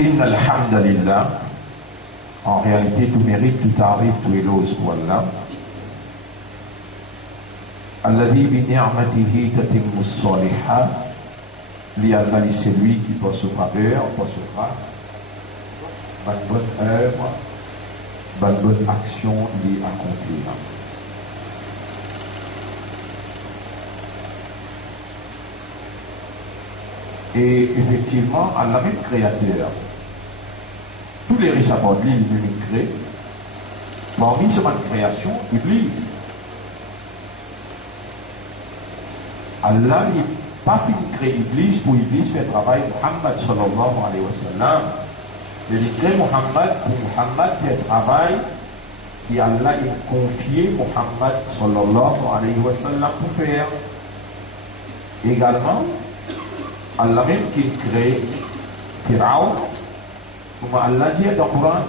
Inna alhamdulillah, en réalité tout mérite, tout arrive, tout éloge pour Allah. Alladhi bi ni'matihi tatimmu s-salihat, Allah c'est lui qui par sa faveur, par sa grâce, bonne œuvre, bonne action lui accomplir. Et effectivement, Allah même créateur, tous les récemment de l'île créé, parmi cette création, Iblis. Allah n'est pas fini de créer Iblis pour Iblis faire travail Muhammad sallallahu alayhi wa sallam. Il crée Muhammad pour Muhammad faire travail et Allah a confié Muhammad sallallahu alayhi wa sallam pour faire. Également, Allah même qui crée Pharaon, comme Allah dit dans le Coran,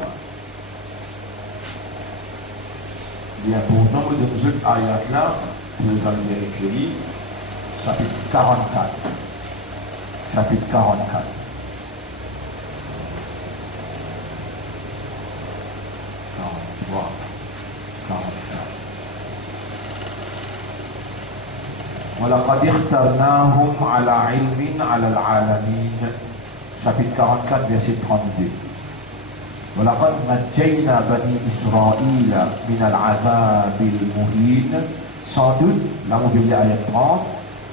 il y a pour nombre de ces ayats-là, nous allons vérifier, chapitre 44. Chapitre 44. Tu vois, 44. وَلَقَدِ اخْتَرْنَاهُمْ عَلَى عِلْمٍ عَلَى الْعَالَمِينَ. Chapitre 44, verset 32. وَلَقَدْ نَجَّيْنَا بَنِي إِسْرَائِيلَ مِنَ الْعَذَابِ الْمُهِينِ. Sans doute, là on veut ayat 30,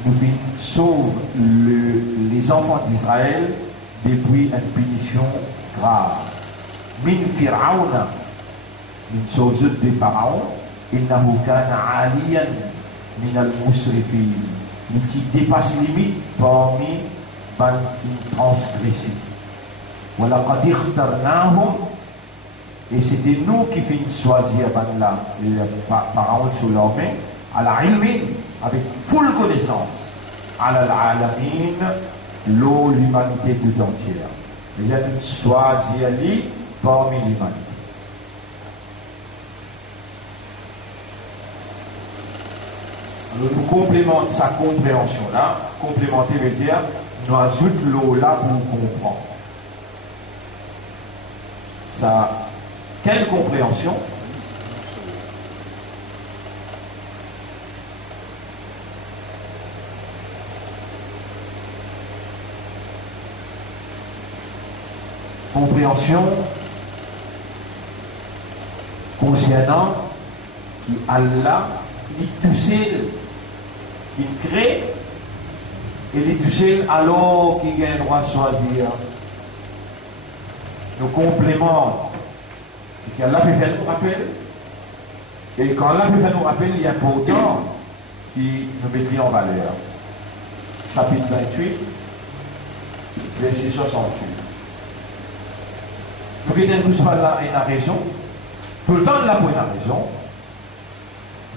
nous sauvons les enfants d'Israël depuis une punition grave. Min Fir'auna, min sauve de Pharaon, innahu kana 'aliyan min al-musrifin, qui dépasse limite parmi une transgression. وَلَقَدْ اخْتَرْنَاهُمْ, et c'était nous qui finissons choisir les pharaons sur leur main, à la ilmin, avec full connaissance, à l'alamin, l'humanité tout entière. Il y a une choisir lui parmi l'humanité. Nous complémentons sa compréhension-là. Complémenter veut dire, nous ajoutons l'eau là pour comprendre. Ça, quelle compréhension? Compréhension concernant qui Allah dit tout seul, qui crée, et dit tout seul alors qu'il a le droit de choisir. Nous complémentons. C'est qu'Allah peut faire nous rappel. Et quand Allah peut faire nous rappel, il est important qu'il nous mette en valeur. Chapitre 28, verset 68. Nous ne tous pas là et la raison. Tout le temps, là pour une raison.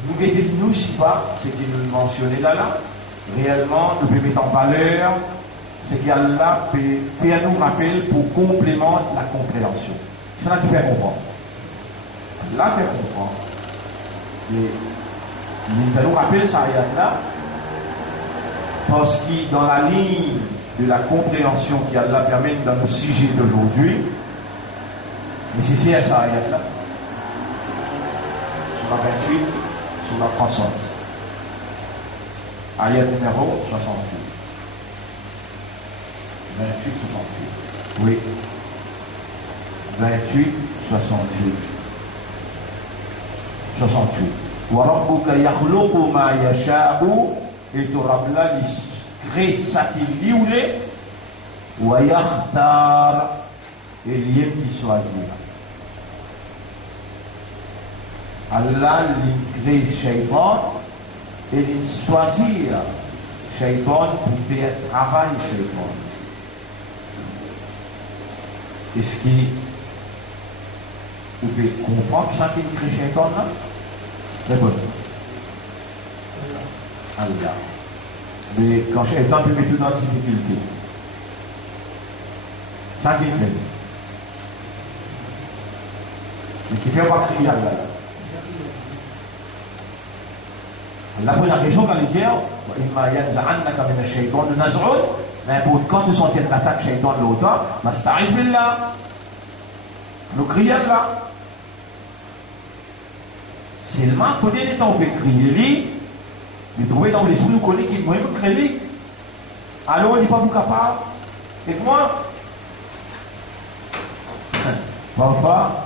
Nous ne nous si pas ce qu'il nous mentionnait là. Réellement, nous pouvons mettre en valeur ce qu'Allah peut faire nous rappel pour complémenter la compréhension. C'est ça qui fait comprendre. Là, fait comprendre. Et il nous rappelle ça là parce que dans la ligne de la compréhension qu'Allah permet dans nos sujets d'aujourd'hui, nécessaire ça là, sur la 28, sur la croissance. Ayat numéro 68. 28, 68. Oui. 28, 68. 68. وَرَبُّكَ يَخْلُقُ مَا يَشَاءُ, et tu rappelles il crée ça qu'il voulait, وَيَخْتَارَ, et l'IM qui choisit. Allah il crée Shaitan et il choisit Shaitan pour faire travail Shaitan. Est-ce qu'il vous pouvez comprendre ça qu'il crée Shaitan là? Très bon. Allah. Mais quand Shaitan peut mettre tout dans la difficulté, ça qu'il fait. Mais qui fait pas crier Allah. La première question qu'on lui dit, N'importe quand tu sens une attaque shaitan de l'autre, bah c'est arrivé là. Nous crions là. Seulement, il faut dire que on peut crier, mais trouver dans l'esprit, nous connaissons qui est crier. Alors, on n'est pas plus capable. Et moi, parfois,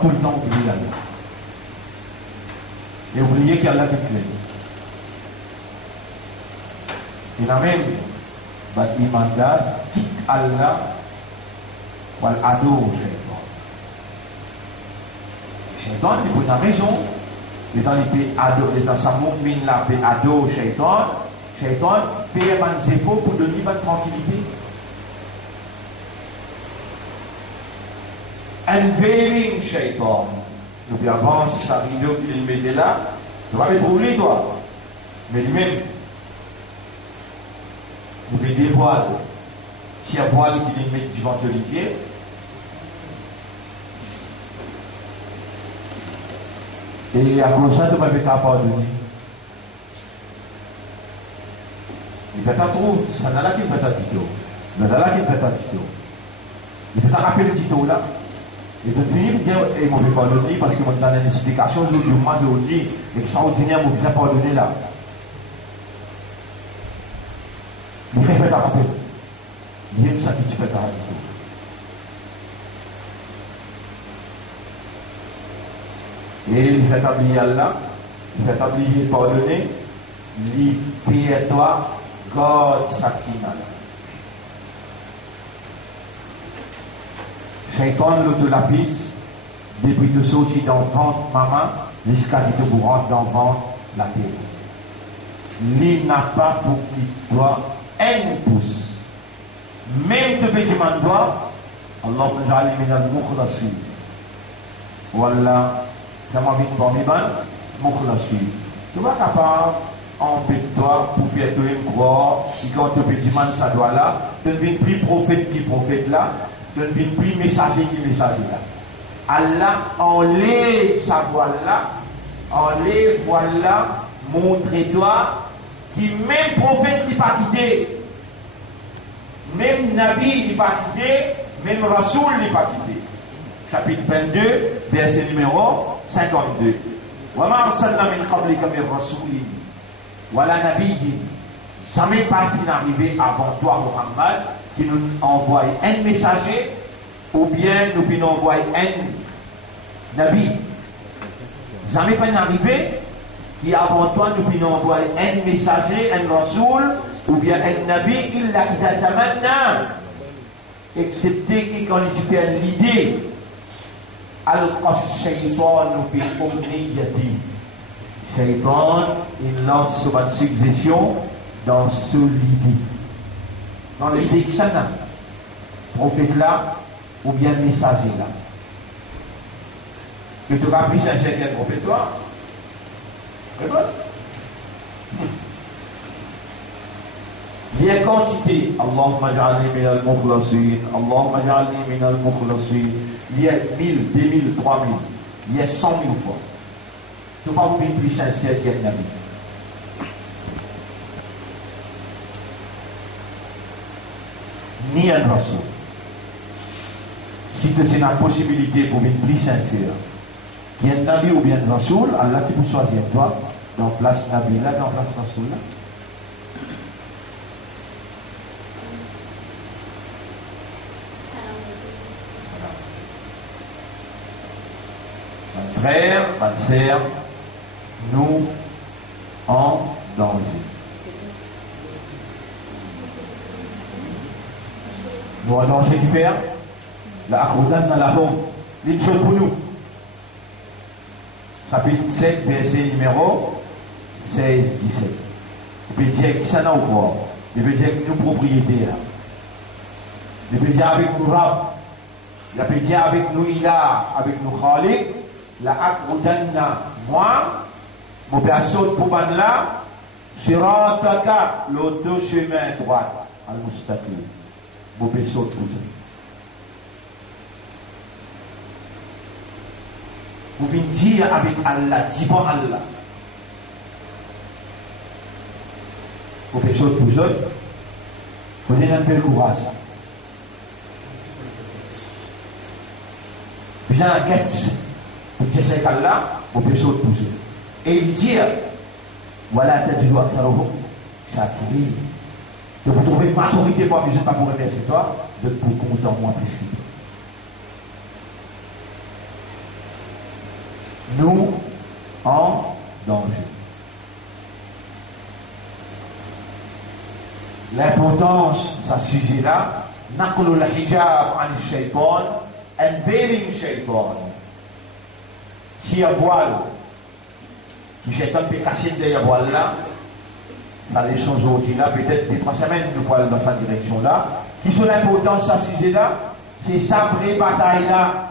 tout le temps, on dit là. Et oubliez qu'il y a là qui crée. Et la même, il manda, quitte Allah, pour adorer Shaitan. Shaitan, il faut une raison. Et dans les pays adorer, dans sa mouvement là, peut adorer Shaitan. Shaitan paye un zéro pour donner votre tranquillité. Unveiling Shaitan. Donc avant, si ça arrive qu'il le mettait là, tu vas mettre rouler toi. Mais lui-même, vous pouvez dévoiler. Si un voile qui lui met devant l'olivier, et à cause de ça, tu m'avais pas pardonné. Il fait un trou, ça n'a là qui fait un tuto. Il n'a là qui fait un tuto. Il fait un rappel tuto là. Et de finir, il dit, il m'a fait pardonner parce qu'il m'a donné une explication du mois d'aujourd'hui, extraordinaire, il m'a fait pardonner là. Il fait un rappel. Il aime ça que tu fais un rappel. Et il fait oublier Allah, il fait oublier pardonner, il paye toi, God Sakina. Shaitan l'autre la piste, depuis te sortir dans le ventre maman, jusqu'à ce que vous rentrez dans le ventre la terre. Il n'a pas pour qui doit un pouce. Même te petit man doit, Allah nous a allumé dans le monde de la suite. Voilà. Ça m'a mis pour mes bandes, mon classique. Tu vas capable, en fait, toi, pour faire tout le croire, si quand tu peux demander ça doit là, tu ne viens plus prophète qui prophète là, tu ne viens plus messager qui messager là. Allah enlève sa voile là, enlève voile là, montre-toi, qui même prophète qui pas quitté, même Nabi qui pas quitté, même Rasoul qui pas quitté. Chapitre 22, verset numéro 52. وما أرسلنا من قبلك من رسول ولا نبي. Jamais pas qui n'arrivait avant toi, Muhammad, qui nous envoie un messager, ou bien nous qui nous envoie un nabi. Jamais pas n'arrivait qui avant toi nous qui nous envoie un messager, un rasoul, ou bien un nabi, illa idha tamanna, excepté quand il fait l'idée. Al-Shaytan fi umniyati. Shaytan, il lance sur une suggestion dans ce l'idée. Dans l'idée que ça n'a. Prophète là, ou bien messager là. Que tu as pris un chèque prophète toi. C'est bon? Il y a quantité. Allahumma ja'alni min al-mukhlasin. Allahumma ja'alni min al-mukhlasin. Il y a 1000, 2000, 3000. Il y a 100 000 fois. Tu ne peux pas vous plus sincère qu'un ami. Ni un rasoul. Si tu as la possibilité pour être plus sincère, qu'il y ait un nabi ou bien un rasoul, Allah tu peux choisir toi, dans place nabi là, dans place rasoul là. Frères, ma sœur, nous en danger. Nous en danger qui fait la accordance dans la bombe. Une chose pour nous. Chapitre 7, verset numéro 16-17. Il peut dire qui ça n'a pas. Il peut dire que nous propriétaires. Il peut dire avec nous rab. Il peut dire avec nous Ilah, avec nous Khalik. La akoudanna, moi, mon personne pour ban là, sirataka, l'autre chemin droit, al-mustaqim. Mon personne pour ça. Vous venez dire avec Allah, dis-moi Allah. Pour faire chose pour eux, vous avez un peu le courage. Bien un guette, pour que ces cas-là, vous faire chose pour eux. Et il dit, voilà, tête du doigt, ça va vous. Chakiri. De vous trouver une majorité pour amuser, pas pour remercier toi, de pour content moins plus que nous en danger. L'importance de ce sujet-là, نقل الحجاب عن الشيطان unveiling shaitan. Si un voile, qui shaitan peut cacher derrière voile là, ça les change aujourd'hui là, peut-être des 3 semaines nous voile dans cette direction là. Qui sont l'importance de ce sujet-là? C'est sa vraie bataille là.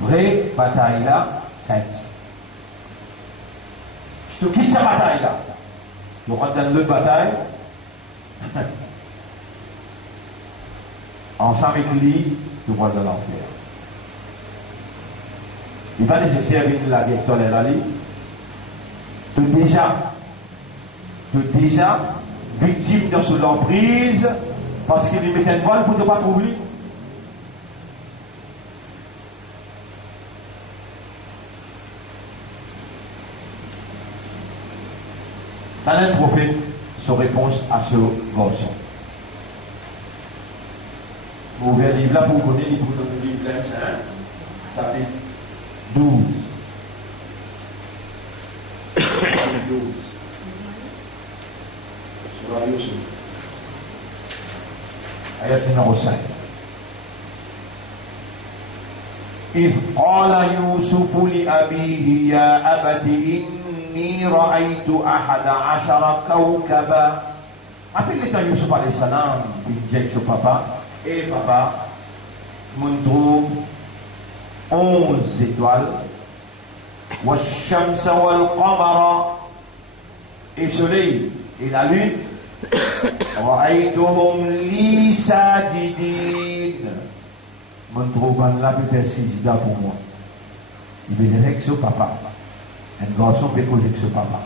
Vraie bataille là, c'est. Je te quitte sa bataille là. Je rentre dans l'autre bataille. Ensemble avec lui, tu vois de l'enfer. Il va nécessaire avec la directeur et la vie. Tu es déjà victime de son emprise parce qu'il lui met un voile pour ne pas trouver. Dans un prophète, sa réponse à ce garçon. Vous ouvrez le livre là pour connaître le livre là, ça fait 12. 12. Sur la Yusuf. Ayat numéro 5. إذ قال يوسف لأبيه يا أبت إني رأيت 11 كوكبا. Après le temps Yusuf alayhi salam, il dit à papa, et papa, mon trouve 11 étoiles, والشمس والقمر, et soleil et la lune, رأيتهم لي ساجدين. Mon trouve là peut faire sijida pour moi. Il veut dire avec ce papa. Un garçon peut causer avec ce papa.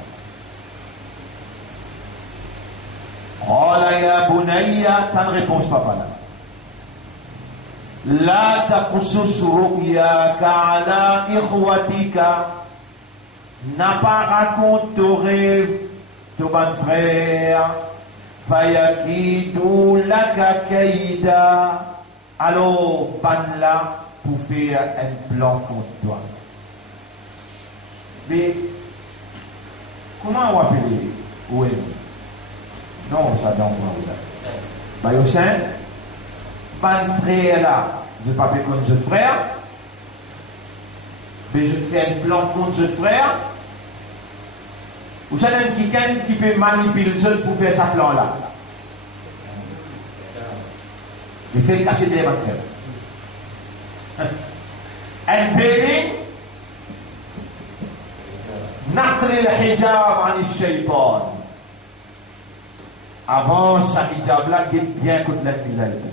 قال يا بني, t'as une réponse papa là. لا تقصص رؤياك على إخوتك. N'a pas raconté ton rêve, ton bon frère. فيكيدوا لك كيدا. Alors, ban là pour faire un plan contre toi. Mais, comment on appelle? Oui. Non, ça donne pas. Bah, au sein, ban frère là, je ne pas faire comme ce frère, mais je fais un plan contre ce frère. Ou ça, il y a quelqu'un qui peut manipuler le seul pour faire sa plan là. Il fait cacher des bactéries. Unveiling نقل الحجاب عن الشيطان. Avant ce hijab là, il bien contre l'ennemi.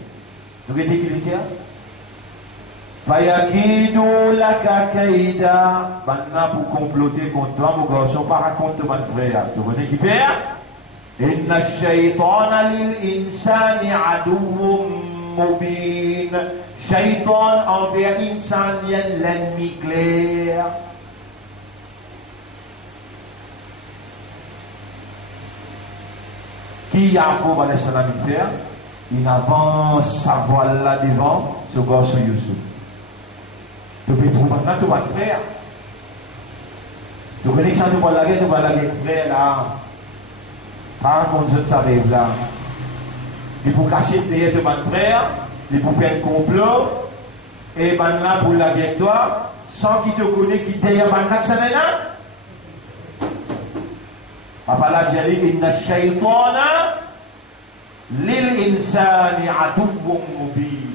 Vous avez dit qu'il était فيكيدوا لك كيدا. Maintenant pour comploter contre toi, mon garçon, pas raconte mon frère. Tu connais qui fait? إن الشيطان للإنسان عدو مبين. Shaitan envers insan l'ennemi clair. Qui Yacoub alayhi salam faire? Il avance sa voile là devant ce garçon Youssouf. Tu peux trouver maintenant tu vas te faire. Tu connais que ça tu vas la guerre frère là. Par contre je ne savais là. Il faut cacher derrière ton frère. Il faut faire un complot, et maintenant pour la victoire, sans qu'il te connaisse qui derrière maintenant que ça n'est là. Papa l'a dit, inna shaytana lil insani aduwwun mubin.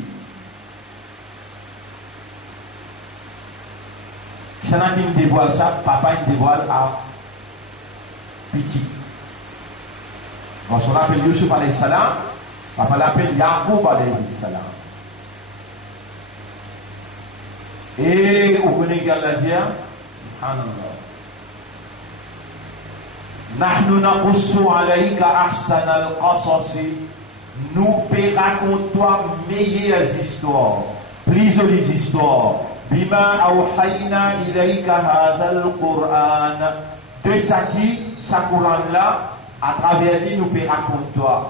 Chana qui me dévoile ça, papa il dévoile à petit. Quand on appelle Yusuf alayhi salam, papa l'appelle Yacoub alayhi salam. Et vous connaissez la dire, Subhanallah. Nahnu naqussu alayka ahsana al-qasasi. Nous racontons meilleures histoires, plus jolies histoires. Bima awhayna ilayka hadha al-Qur'an. De ça qui, ce Coran-là, à travers lui, nous racontons.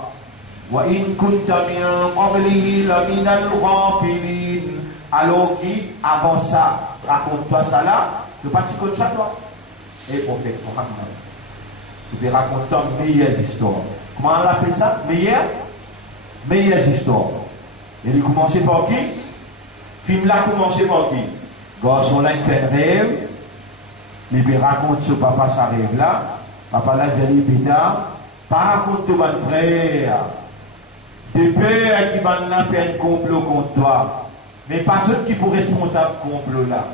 Wa in kunta min qablihi la min al-ghafilin. Alors qui, avant ça, raconte-toi ça là, ne pas te connaître ça toi. Et prophète Mohammed, tu peux raconter meilleures histoires. Comment on appelle ça? Meilleures histoires. Et il commençait par qui? Film là commençait par qui? Garçon là il fait un rêve, il peut raconter ce papa sa rêve là, papa là dit pétard, pas raconte ton bon frère, de peur qui va faire un complot contre toi, mais pas ceux qui sont responsables du complot là.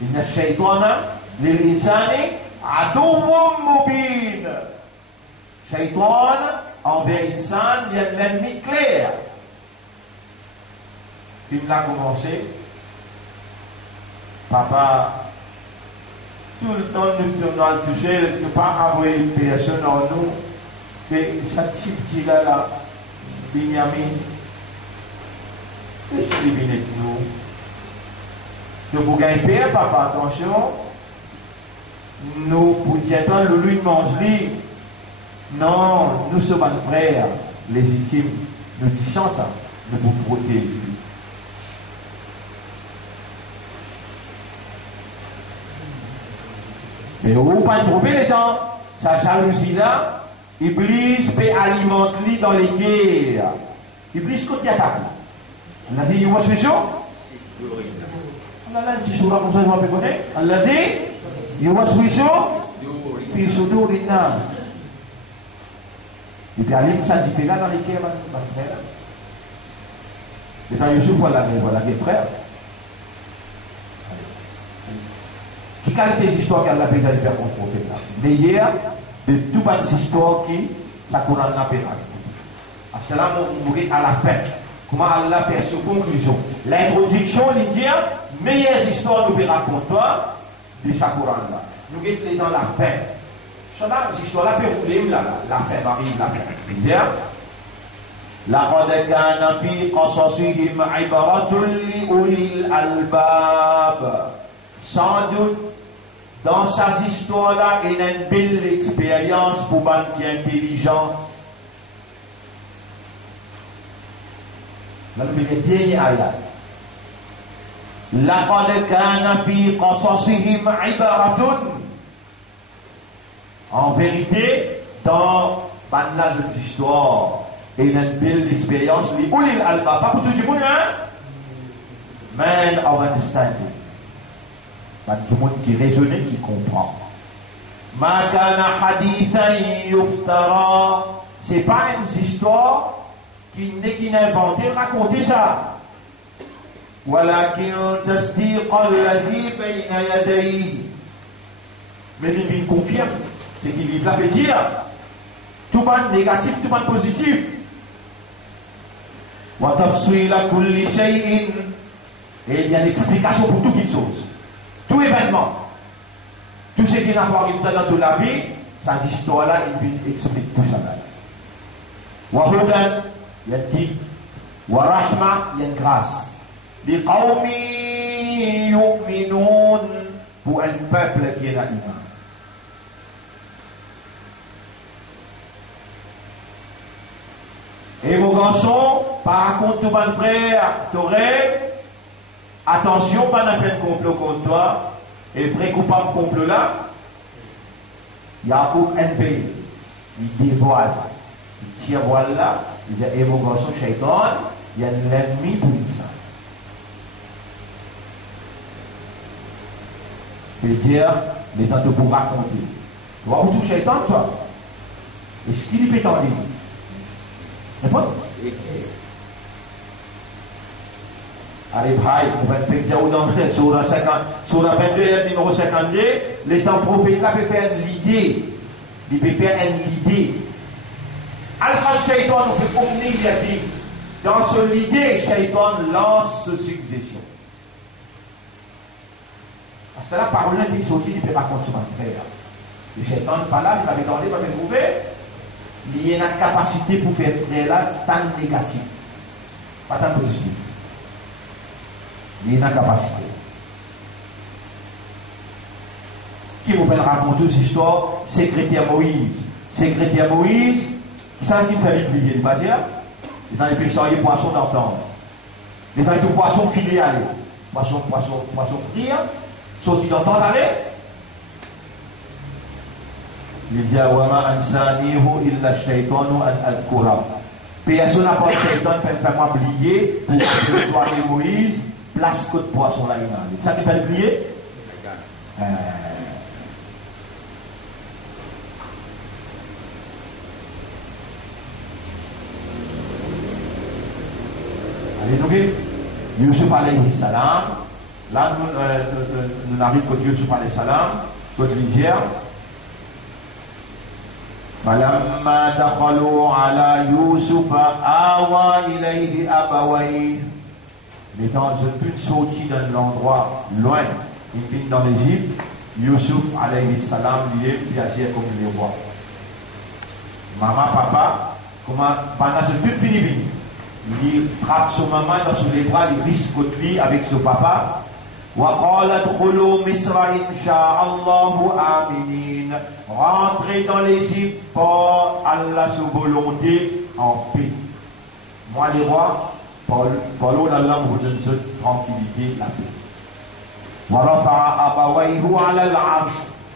Il y a shaitan, l'insani, adouwum mubin. Shaitan, envers l'insan, il y a l'ennemi clair. Il a commencé. Papa, tout le temps nous tournons le toucher, ne pas avoir personne en nous. Et ça petit là, là, Binyamin, qu'est-ce qu'il vient avec nous? De vous gagner, papa, attention. Nous, pour dire, le lui mange lui. Non, nous sommes un frère légitime. Nous disons ça. Nous vous protéger. Mais vous ne pouvez pas trouver les temps. Sa jalousie-là, Iblis peut alimenter dans les guerres. Iblis, quand il attaque, on a dit, il va se faire chaud. Allah dit, surah comme ça, je m'appelle connaître. Allah dit, il va se faire chaud. Puis, surtout, il n'a. Et puis, Ali, ça dit, là dans les guerres, ma frère. Et quand Yusuf, voilà des frères. Qui qualité des histoires qu'elle a déjà fait contre le prophète là? Meilleur de toutes les histoires qui, ça Coran n'a pas à cela, on mourrait à la fin. Comment Allah fait sa conclusion? L'introduction, il dit, meilleures histoires nous raconter de sa Coran là. Nous sommes dans la fin. Cela, les histoires là, la fin arrive, la fin. Il dit, لقد كان في قصصهم عبرة لأولي الألباب. Sans doute, dans ces histoires-là, il y a une belle expérience pour les qui sont intelligents. Là, le dernier ayat. لقد كان في قصصهم عبرة. En vérité, dans les histoires, il y a une belle expérience. Les ulil alba, pas pour tout le monde, hein? Man of understanding. Pas tout le monde qui raisonne, qui comprend. Ma kana hadithan yuftara. C'est pas une histoire qui n'est inventée, raconter ça. Walakin tasdiq alladhi bayna yadayhi. Mais il confirme, c'est qu'il va le dire. Tout mal négatif, tout mal positif. Wa tafsila kulli shay'in. Et il y a une explication pour toutes les choses. Tout événement, tout ce qui n'a pas arrivé dans toute la vie, ces histoires-là, il explique tout ça. Wa hudan, il y a une guide. Wa rahma, il y a une grâce. Li qawmi yu'minun, pour un peuple qui est là iman. Et vos garçons, par contre, tout mon frère, t'aurais attention, pas d'un fait de complot contre toi, et vrai coupable complot là, il y a un pays, il dévoile, il tire voile là, il dit, et vos garçons, shaitan, il y a l'ennemi pour ça. C'est-à-dire, les temps de vous raconter. Tu vois où tout shaitan, toi? Est-ce qu'il y peut t'en dire? C'est pas? Allez, Braille, on va faire dans Surah 50, Surah 22, numéro 52, les temps prophètes là peut faire l'idée. Il peut faire une idée. Al-Shaytan nous fait omni, il a dit. Dans ce l'idée, Shaytan lance ce suggestion. Parce que la parole là, il sortit, il ne peut pas consommer frère. Le shaitan n'est pas là, il va regarder, il va me trouver. Il y a une capacité pour faire frère là, tant négatif. Pas tant positif. Il y a une capacité. Qui vous peut raconter cette histoire? Secrétaire Moïse. Secrétaire Moïse, qui ça qui fait l'oublier, il va dire? Dans les pêcheurs, il y a poisson d'entendre. Les gens tout poisson filé aller. Poisson frire. Sorti d'entendre aller. Il dit Wama ansanihu illa shaytanu an adkura. Personne n'a pas le shaytan pour faire oublier pour que toi et Moïse place que de poisson là. Ça qui fait oublier? Allez, donc, Yusuf alayhi salam, là, nous arrivons que Yusuf alayhi salam, côte rivière. فلما دخلوا على يوسف آوى إليه أبويه. Mais dans une sortie d'un endroit loin, il vient dans l'Égypte, Yusuf alayhi salam lui est piégé comme les rois. Maman, papa, comment pendant ce toute fini, il frappe son maman dans sous les bras, il risque de lui avec son papa. وقال ادخلوا مصر إن شاء الله آمنين. Rentrez dans l'Égypte par Allah sous volonté en paix. Moi les rois, par l'eau d'Allah vous donne cette tranquillité, la paix. ورفع أبويه على العرش.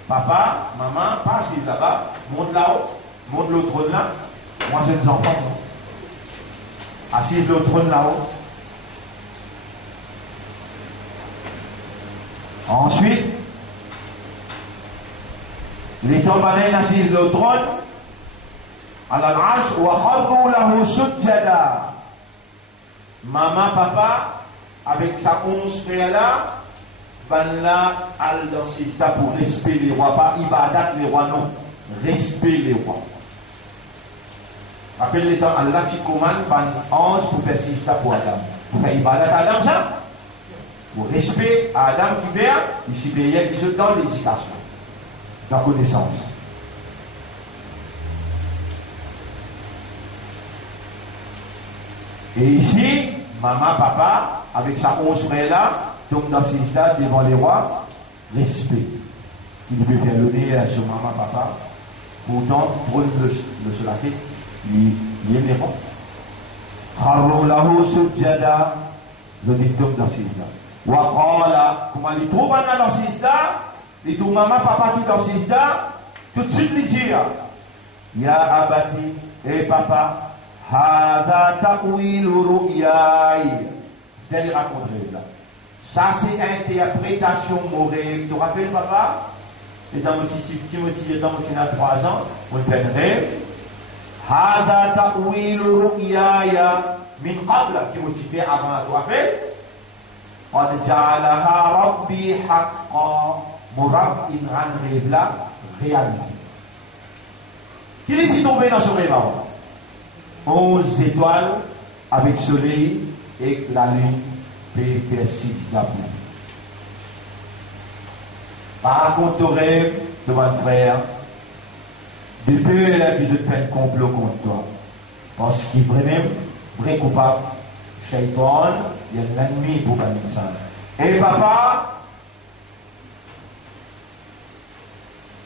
Papa, maman, passez là-bas, monte là-haut, monte le trône là. Moi j'ai des enfants. Assise le trône là-haut. Ensuite, les tombanés assisent le trône à la marche wa kharru lahu sujjada. Maman, papa, avec sa 11 frères là, van là, al dans sista pour respecter les rois, pas ibadat les rois, non, respect les rois. Rappelle les temps, Allah qui commande, van 11 pour faire sista pour Adam. Pour faire ibadat à Adam, ça? Pour respect à Adam qui vient, ici, il y a qui se dans l'éducation, dans la connaissance. Et ici, maman, papa, avec sa 11 frères là, donc dans ces stades devant les rois, respect. Il peut faire l'honneur sur maman, papa. Pourtant, pour le solater, il aime les rois. Kharru lahu sujjada, le dictum dans ces stades. Waqala, comment il trouve dans ces stades, il trouve maman, papa tout dans ces stades, tout de suite il dit, Ya abati, et papa, hada ta'wilu ru'yai. C'est lui raconter là. Ça c'est interprétation morale. Tu te rappelles papa? Et dans mon Timothée, dans mon Tina 3 ans, on fait un rêve. Hada ta'wilu ru'yaya min qabla. Timothée fait avant, tu te rappelles? قد جعلها ربي حقا. Mon rab, il rend rêve là réalité. Qui est ici tombé dans ce rêve avant? 11 étoiles avec soleil et la lune persiste la pluie. Par contre, au rêve de mon frère, depuis là que je fais un complot contre toi, parce qu'il est vraiment vrai coupable, Shaitan, il y a l'ennemi pour faire ça. Et papa,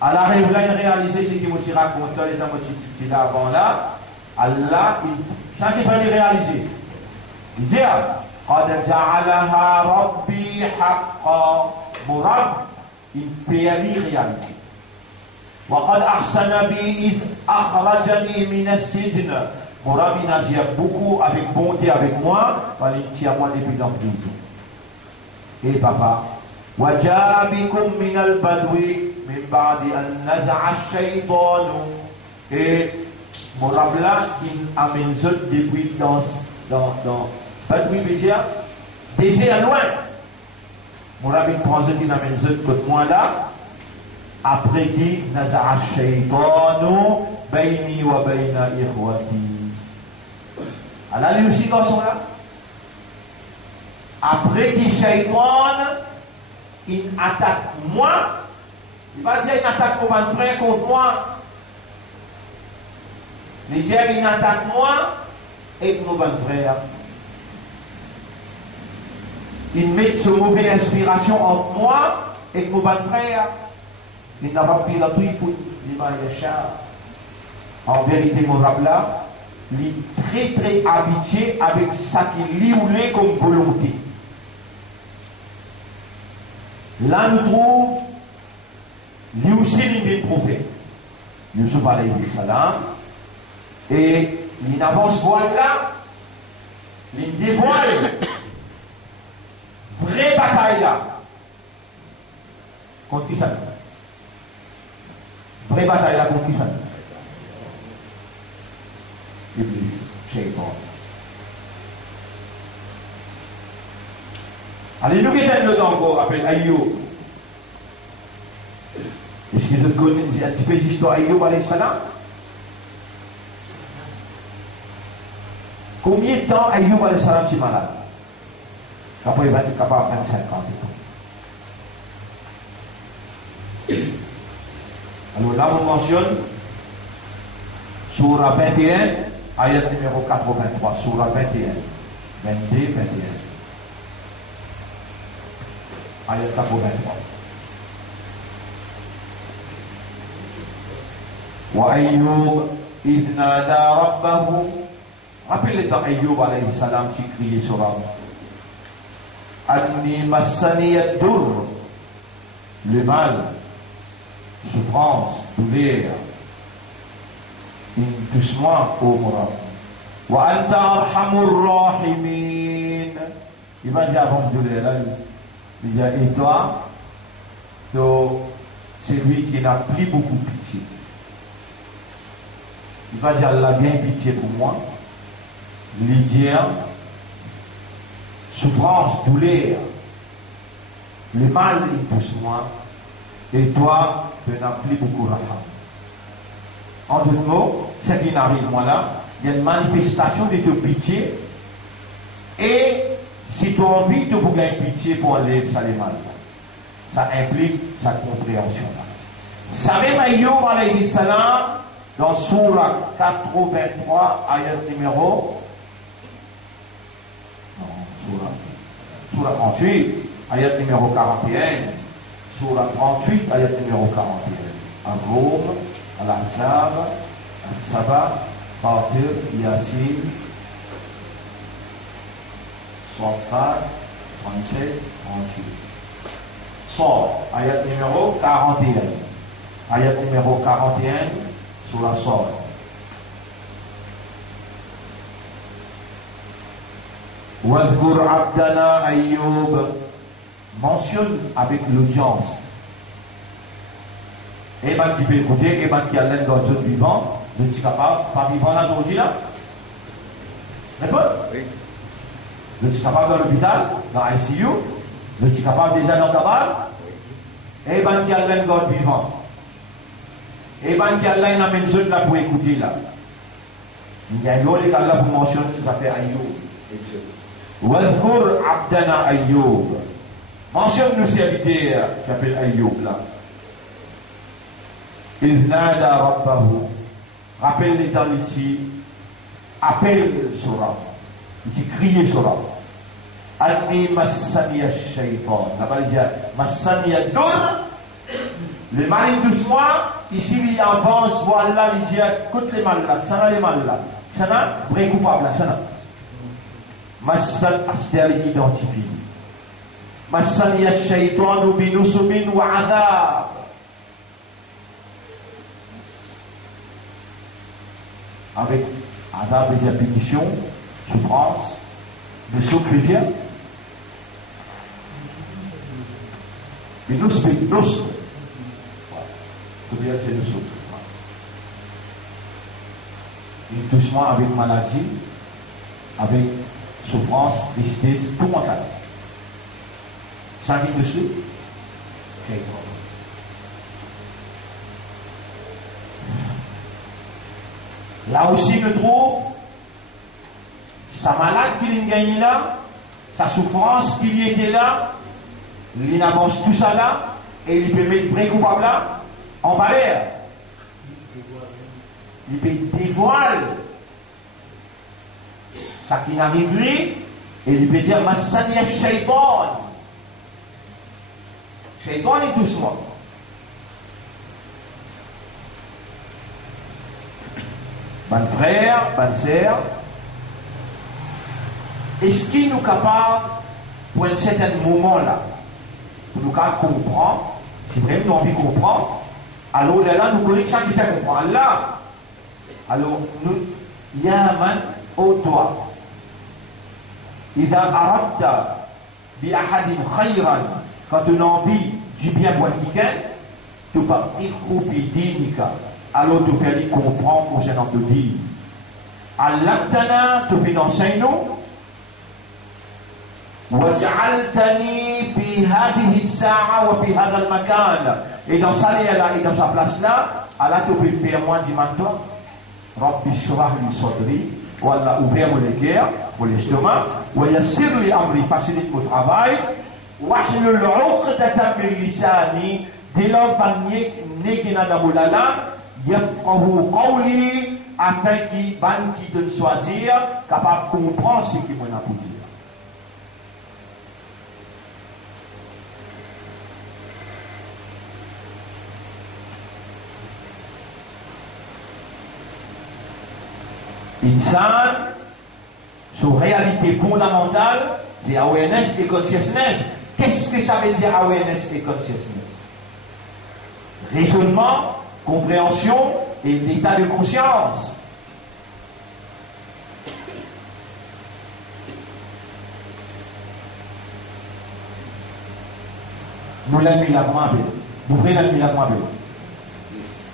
à la rêve là, il réalisait ce qu'il m'a raconté, les temps là avant là, Allah, ça qu'il fallait réaliser. Il dit, قد جعلها ربي حقا. Mon Rab, il fait réaliser. وقد أحسن بي إذ أخرجني من السجن. Mon Rab, il agit beaucoup avec bonté avec moi, parce qu'il tient moi depuis dans le prison. Et papa, وجاء بكم من البدو من بعد أن نزع الشيطان. Et mon Rab là, il amène depuis dans Badoui veut dire désert loin. Mon Rabbi prend ce qu'il amène ce côté moi là. Après dit Naza'a Shaytanu Bayni wa Bayna Ikhwati. Alors lui aussi garçon là. Après dit Shaytan il attaque moi, il va dire il attaque mon frère contre moi. Il dit il attaque moi et mon frère. Il met ce mauvais inspiration entre moi et mon frère. Il n'a pas pris la tout, il faut en vérité, mon rabla, il est très habitué avec ça qu'il lit ou l'est comme volonté. Là, nous trouvons, lui aussi, il est prophète. Yusuf alayhi salam. Et il avance voilà, il dévoile vraie bataille là. Contre qui ça? Vraie bataille là contre qui ça? Iblis, Shaitan. Allez, nous qui sommes là encore, appelle Ayoub. Est-ce que vous connaissez un petit peu l'histoire d'Ayoub alayhi salam? Combien de temps Ayoub alayhi salam est malade? Après, il va être capable de 25 ans. Alors là, on mentionne Surah 21, ayat numéro 83. Surah 21, 22, 21. Ayat 83. Wa Ayyub idh nada rabbahu. Rappelez dans Ayyub alayhi salam qui criait sur l'âme. Anni massani ad-dur. Le mal, souffrance, douleur. Touche-moi, ô Mourad. Wa anta arhamur rahimin. Il va dire avant de douleur là, il dit et toi, c'est lui qui n'a plus beaucoup pitié. Il va dire Allah bien pitié pour moi. Il dit souffrance, douleur. Le mal il pousse moi. Et toi, tu n'as plus beaucoup raham. En d'autres mots, ce qui n'arrive moi là, il y a une manifestation de ta pitié. Et si tu as envie de vous gagner pitié pour aller ça les mal, ça implique sa compréhension là. Ça même Ayyub alayhi salam dans Surah 83, ayat numéro Surah 38, ayat numéro 41. Surah 38, ayat numéro 41. Ar-Rum, Al-Ahzab, Al-Saba, Fatir, Yasin, Safat, 37, 38. Sort, ayat numéro 41. Ayat numéro 41, Surah Sort. Wadhkur abdana Ayyub. Mentionne avec l'audience. Et ben qui peut écouter, et ben qui a l'aide dans le vivant, je suis capable, pas vivant là aujourd'hui là. Répond? Oui. Je suis capable dans l'hôpital, dans l'ICU, je suis capable déjà dans le cabal. Et ben qui a l'aide dans le vivant. Et ben qui a l'aide dans la maison là pour écouter là. Il y a une autre là pour mentionner ce que ça fait Ayyub. Wadhkur abdana Ayyub. Mentionne nos serviteurs qui s'appelle Ayyub là. Il nada rabbahu. Rappelle l'éternel ici. Appelle Surah. Ici crier Surah. Anni massani ash-shaytan. Là-bas il dit massani ad-dur. Le mal est doucement. Ici il avance. Voilà il dit écoute les mal là. Ça n'a les mal là. Ça n'a vrai coupable là. Ça n'a. Massan astère identifie. Massani ash-shaytanu binusubin wa adhab. Avec adhab et répétition, souffrance, de souffle chrétien. Binusubin, nusub. C'est le souffle. Une doucement avec maladie, avec souffrance, tristesse, tout mental. Ça vient dessus. Là aussi, nous trouvons sa malade qui l'a gagné là, sa souffrance qui lui était là, il avance tout ça là, et il peut mettre vrai coupable là, en valeur. Il peut dévoiler ça qui n'arriverait, et il peut dire, ma sania shaitan. Shaitan est doucement. Bon frère, bonne sœur, est-ce qu'il nous est capable, pour un certain moment là, pour nous comprendre, si vraiment nous avons envie de comprendre, alors là, nous connaissons ça qui fait comprendre. Là, alors, nous, Yaman, au toi, إذا أردت بأحد خيرا quand tu as envie du bien pour quelqu'un, tu vas alors tu fais comprendre concernant te dire. Allantana, tu fais enseigner. وجعلتني في هذه الساعة وفي هذا المكان. Et dans ça là, et dans sa place là, Allah te peut faire moi du menton. Rabbi shrah li sadri, ou Allah ouvre mon cœur, mon estomac, ou yassir li amri, facilite mon travail. Wahlul 'uqdatan min lisani, dès lors panier negina dans la langue, yafqahu qawli, afin qu'il ban qui de choisir, capable de comprendre ce qu'il m'a pour dire. Insan, son réalité fondamentale, c'est awareness et consciousness. Qu'est-ce que ça veut dire awareness et consciousness? Raisonnement, compréhension et l'état de conscience. Nous l'avons mis la main. Vous voyez la main.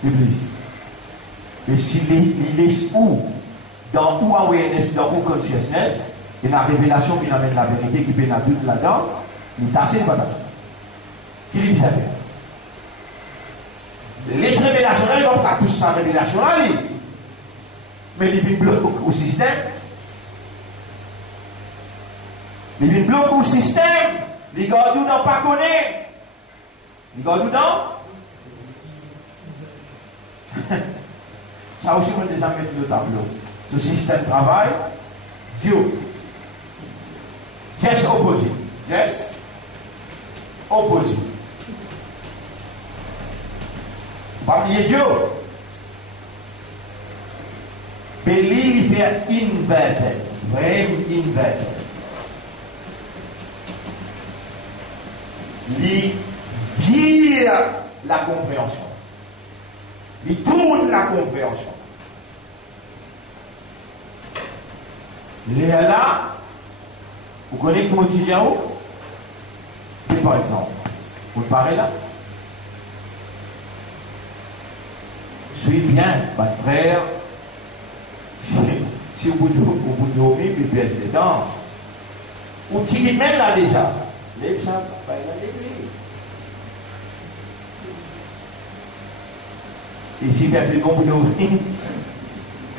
Iblis. Et s'il est où? Dans où awareness, dans où consciousness, et la révélation qui amène la vérité, qui peut la doute là-dedans, il est assez pas d'accord. Qui dit ça? Les révélations là, ils vont pas tous sa révélation là, mais ils bloquent au système. Ils bloquent au système. Les gars n'ont pas connu. Les gars non? Ça aussi, on déjà mettre le tableau. Le système travail, Dieu. Just opposite. Yes? Opposite. Parmi Dieu. Believe fait inverted. Vraiment inverted. Il vire la compréhension. Il tourne la compréhension. Il est là, vous connaissez comment tu viens où? Par exemple, vous le parlez là? Suis bien, mon frère, si vous dormez, puis baisse les dents, ou tu dis même là déjà, les gens, il a l'église. Et si vous avez compris,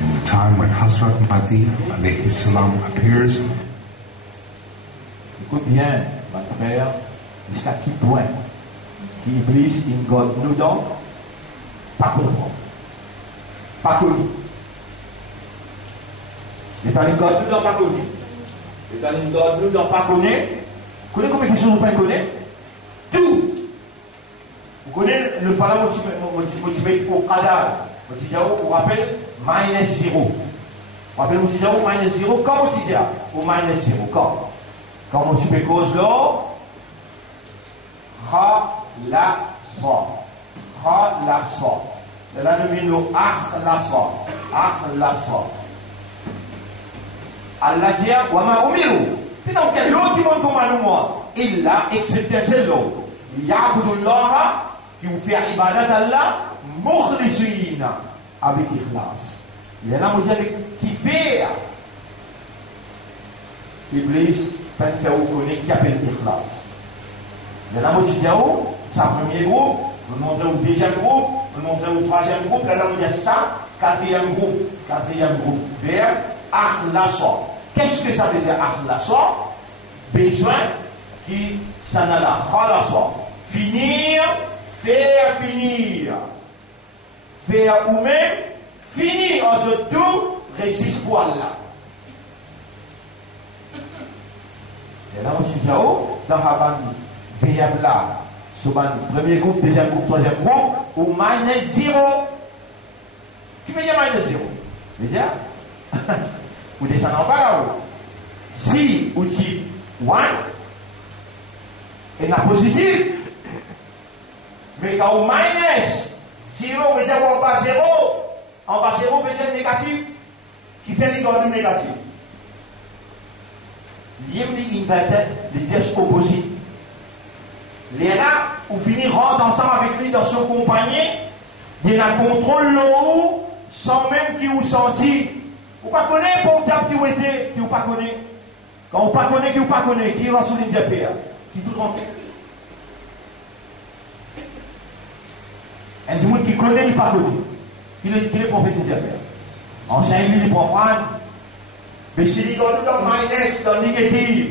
in the time when Hazrat Mahdi alayhi salam appears, écoute bien, mon frère, jusqu'à qui point qui Iblis in God nous donne, pas comprendre, pas connu. Les talents God nous donne pas connu. Les talents God nous donne pas connu. Vous connaissez combien de choses vous ne connaissez? Tout. Vous connaissez le pharaon motivé au cadavre. Vous rappelez -0. Vous rappelez -0 quand vous dites au -0 quand vous dites cause là, la sa. De là nous venons la sa. Allah dit wa ma umiru. Puis donc quel autre qui monte comme moi? Il a excepté celui-là. Ya'budullah qui vous fait ibadat Allah mukhlisina avec ikhlas. Il y en a qui fait Iblis peut faire reconnaître qui appelle ikhlas. Il y en a qui disent ça premier groupe, nous montrons au deuxième groupe, nous montrons au troisième groupe, là on dit ça, quatrième groupe vers akhlasa. Qu'est-ce que ça veut dire akhlasa? Besoin qui ça n'a la khalasa. Finir, faire finir. Faire ou même finir en ce tout, résiste pour Allah. Et là, on suit dans la bande là, sur le premier groupe, deuxième groupe, troisième groupe, ou minus 0. Qui veut dire minus 0? Veut dire, vous descendez en bas là-haut. Si ou type 1, et la positive, mais quand vous minus 0, vous dire en bas 0, vous dire négatif, qui fait les grands négatifs. L'imli inverted, les gestes opposés. Les là, où finir rentre ensemble avec lui dans son compagnie, il y a un contrôle l'eau, sans même qu'il vous senti. Vous ne connaissez pas pour dire qui vous était, qui vous pas connaît. Quand vous ne connaissez, qui vous pas connaît, qui est dans son indiapé, qui tout tranquille. Un monde qui connaît, il pas connaît. Qui est prophète indiapé. Ancien lui, il prend. Mais si il doit dans le minus, dans le négatif,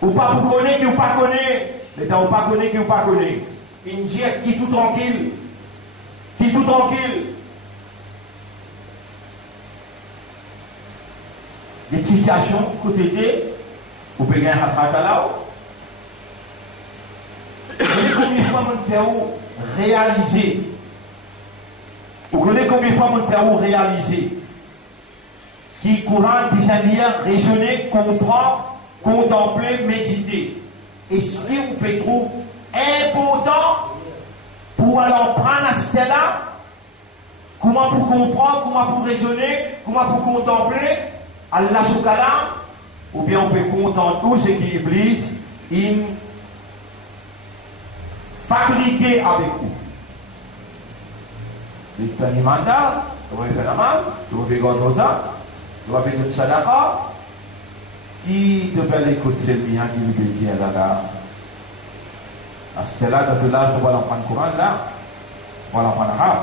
ou pas vous connaissez, qui vous pas connaît, mais quand vous pas connaissez, qui vous pas connaît. Il dit qui tout tranquille. Qui tout tranquille. Des situations côté de, vous pouvez gagner un rattrapage là. Vous connaissez combien de fois vous faire réaliser. Vous connaissez combien de fois vous faire réaliser. Qui courant déjà lire, raisonner, comprendre, contempler, méditer. Et ce qui vous peut trouver important pour aller prendre à ce là, comment pour comprendre, comment pour raisonner, comment pour contempler, Allah Soukala, ou bien on peut contenter tout ce qui Iblis, il fabriqué avec vous. Les derniers mandats, vous avez fait la masse, vous avez gagné ça. Vous avez une sadaqa qui devait l'écouter c'est bien qui lui dit là. À ce là, dans l'âge de voilà prendre Coran là, voilà prendre arabe.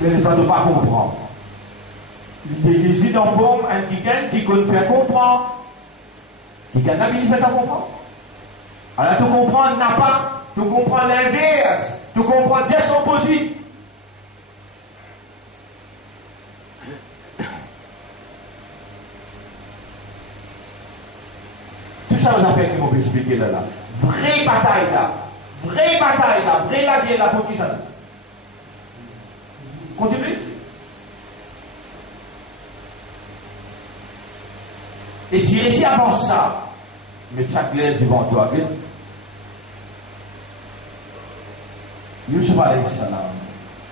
Mais il ne faut pas comprendre. Il décide en forme un qui peut faire comprendre. Qui n'a pas fait comprendre. Alors tu comprends n'a pas, tu comprends l'inverse. Tu comprends déjà son opposite. Tout ça, on a fait qui m'ont expliqué là. Vraie bataille là. Vraie la guerre là pour qui ça? Continue. Et si réussit à penser ça, mais chaque l'air du vent doit bien. Yusuf alayhi salam,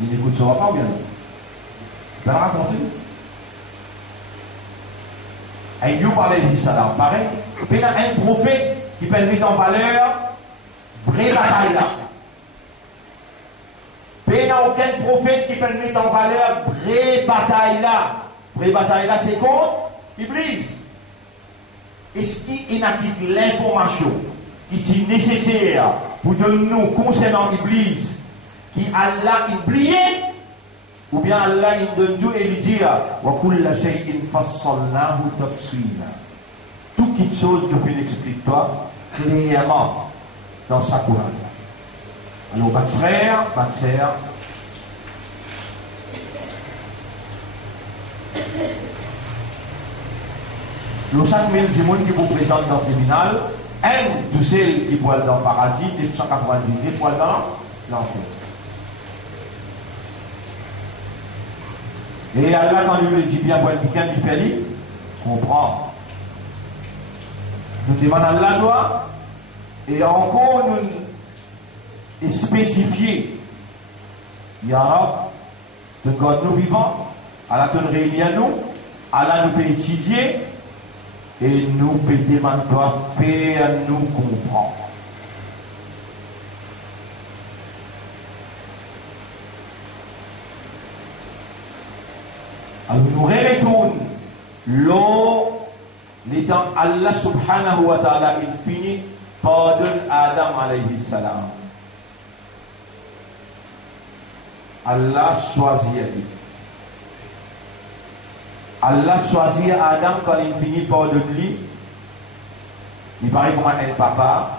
il n'écoute ça pas bien. Je vais raconter. Ayyub alayhi salam, pareil, il y a un prophète qui peut mettre en valeur vraie bataille là. Il n'y a aucun prophète qui peut mettre en valeur vraie bataille là. Vraie bataille là, c'est contre Iblis. Et ce qui indique l'information qui est nécessaire pour nous concernant Iblis, qui Allah oublié, ou bien Allah il donne tout et il dit wa kulla shay'in fassalnahu tafsila. Toute chose que fait explique-toi clairement dans sa Coran. Alors, ma frère, ma sœur, le 5000 du monde qui vous présente dans le tribunal, un de celles qui voient dans le paradis, et 190 voient dans l'enfer. Et Allah, quand il lui dit bien pour quelqu'un qui fait lui, comprend. Nous demandons la loi, et encore nous spécifier, Ya de God nous vivants, Allah te réunit à nous, Allah nous peut étudier, et nous peut demander paix à nous comprendre. Alors nous retournons l'eau, l'étant Allah subhanahu wa ta'ala infini, pardonne Adam alayhi salam. Allah choisit à lui. Allah choisit Adam quand il finit par de lui. Il paraît comme un papa.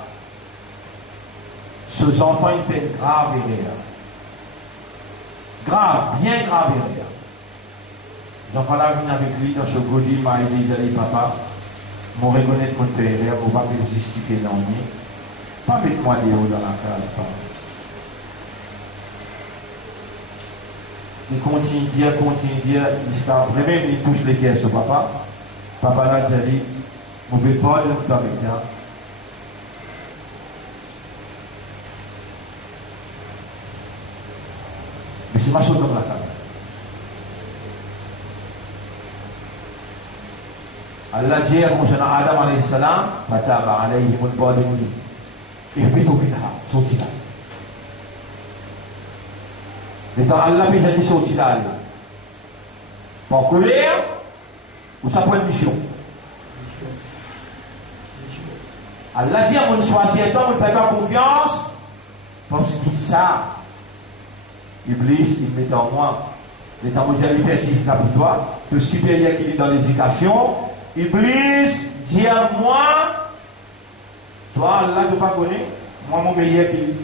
Ce enfant, il fait grave erreur. Grave, bien grave erreur. L'enfant là vient avec lui dans ce godin, il m'a dit, papa, mon reconnaître mon erreur, on va me justifier dans lui. Pas mettre moi des hauts dans la case, papa. Il continue de dire, l'histoire, vraiment, il touche les caisses au papa. Papa là, il dit, vous ne pouvez pas de tout avec moi. Mais c'est ma chose dans la table. Allah dit à mon jeune Adam alayhi salam, Fataba alayhi mun badini. Et puis tout minha, sorti là. Et quand Allah m'a dit sorti là, pour courir, ou ça prend une mission. Allah dit à mon choisir toi, on ne fait pas confiance, parce qu'il ça. Iblis, il met en moi. L'état mondial, il fait 6 là pour toi. Le supérieur qui est dans l'éducation. Iblis dit à moi, toi, Allah, tu ne pas connaître, moi, mon meilleur qui lit.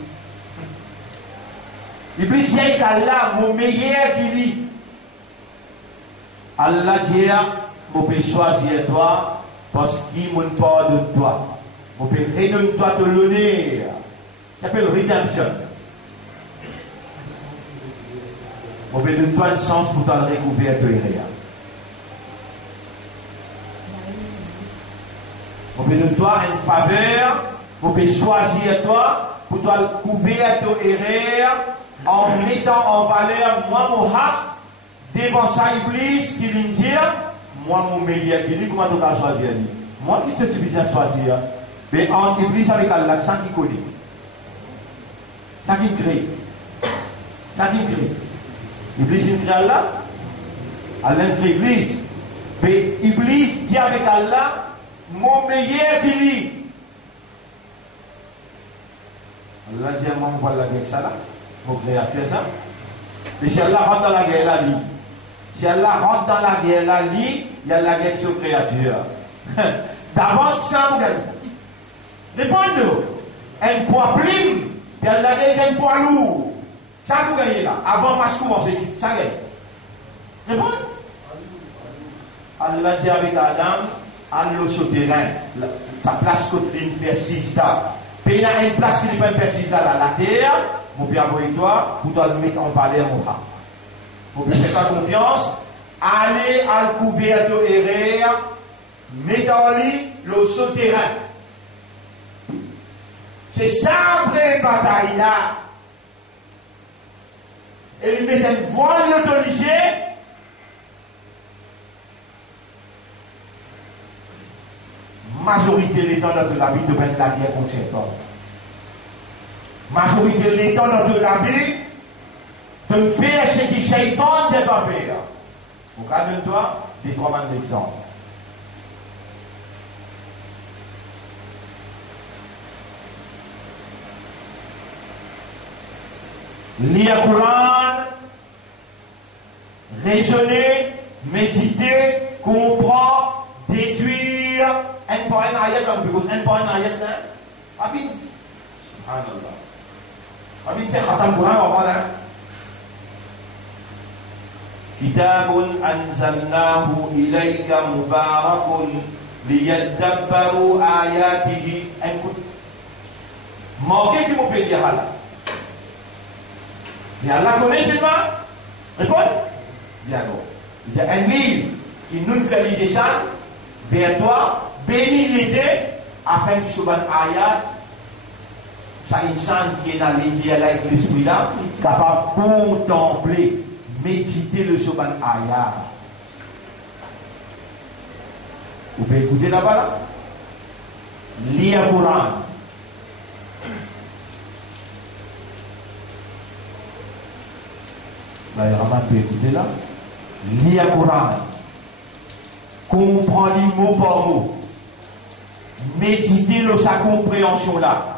Iblis dit à Allah, mon meilleur qui lit. Allah dit, je peux choisir toi, parce qu'il m'a pas de toi. Je peux redonner toi de l'honneur. Ça s'appelle redemption. On peut donner toi une chance pour t'en recouvrir de rien. On peut donner toi une faveur, on peut choisir toi pour toi couvrir de erreur en mettant en valeur moi mon haq devant ça Iblis qui lui dit moi mon meilleur qui dit comment tu vas choisir lui. Moi qui te suis bien choisir. Mais en Iblis avec Allah, ça qui connaît. Ça qui crée. Ça qui crée. Iblis il crée Allah. Allah crée Iblis. Mais Iblis dit avec Allah, mon meilleur qui lit. Allah dit à moi, on va la guerre ça là. Mon créateur ça. Et si Allah rentre dans la guerre là, lit. Si Allah rentre dans la guerre là, lit, il y a la guerre sur créature. D'avance, ça vous gagne. Répondez-nous. Un poids plume, puis Allah dit un poids lourd. Ça vous gagnez là. Avant parce que commencer, ça gagne. Répondez. Allah dit avec Adam, allez sur le terrain, sa place côté une fait 6 là. Puis il y a une place qui ne peut pas faire 6 là, la terre, mon père toi, vous devez le mettre en valeur, mon frère. Vous ne faites pas confiance, allez à le couvert de erreur, mettez-le le souterrain. C'est ça la vraie bataille là. Et il met une voile autorisée. Majorité des temps dans la vie de mettre la guerre contre cet homme. Majorité des temps dans la vie de faire ce qui Shaitan ne peut pas faire. Regarde-toi des 3 mains d'exemple. Lire le Coran, raisonner, méditer, comprendre, déduire. Un point ayat là, un point ayat là. Habit, subhanallah. Habit fait khatam Quran apa là? Kitabun anzalnahu ilayka mubarakun liyadabbaru ayatihi. Écoute. Manquez qui m'ont fait dire là. Mais Allah connaît c'est pas? Répondez. Bien bon. Il y a un livre qui nous fait l'idée ça vers toi. Bénis l'idée afin que ce soit ayat, ça insan qui est dans l'idée avec l'esprit là, capable de contempler, méditer le soban ayat. Vous pouvez écouter là-bas là? Lire le Coran. Là, il y a vraiment peut écouter là. Lire le Coran. Comprendre mot par mot. Méditer sa compréhension là,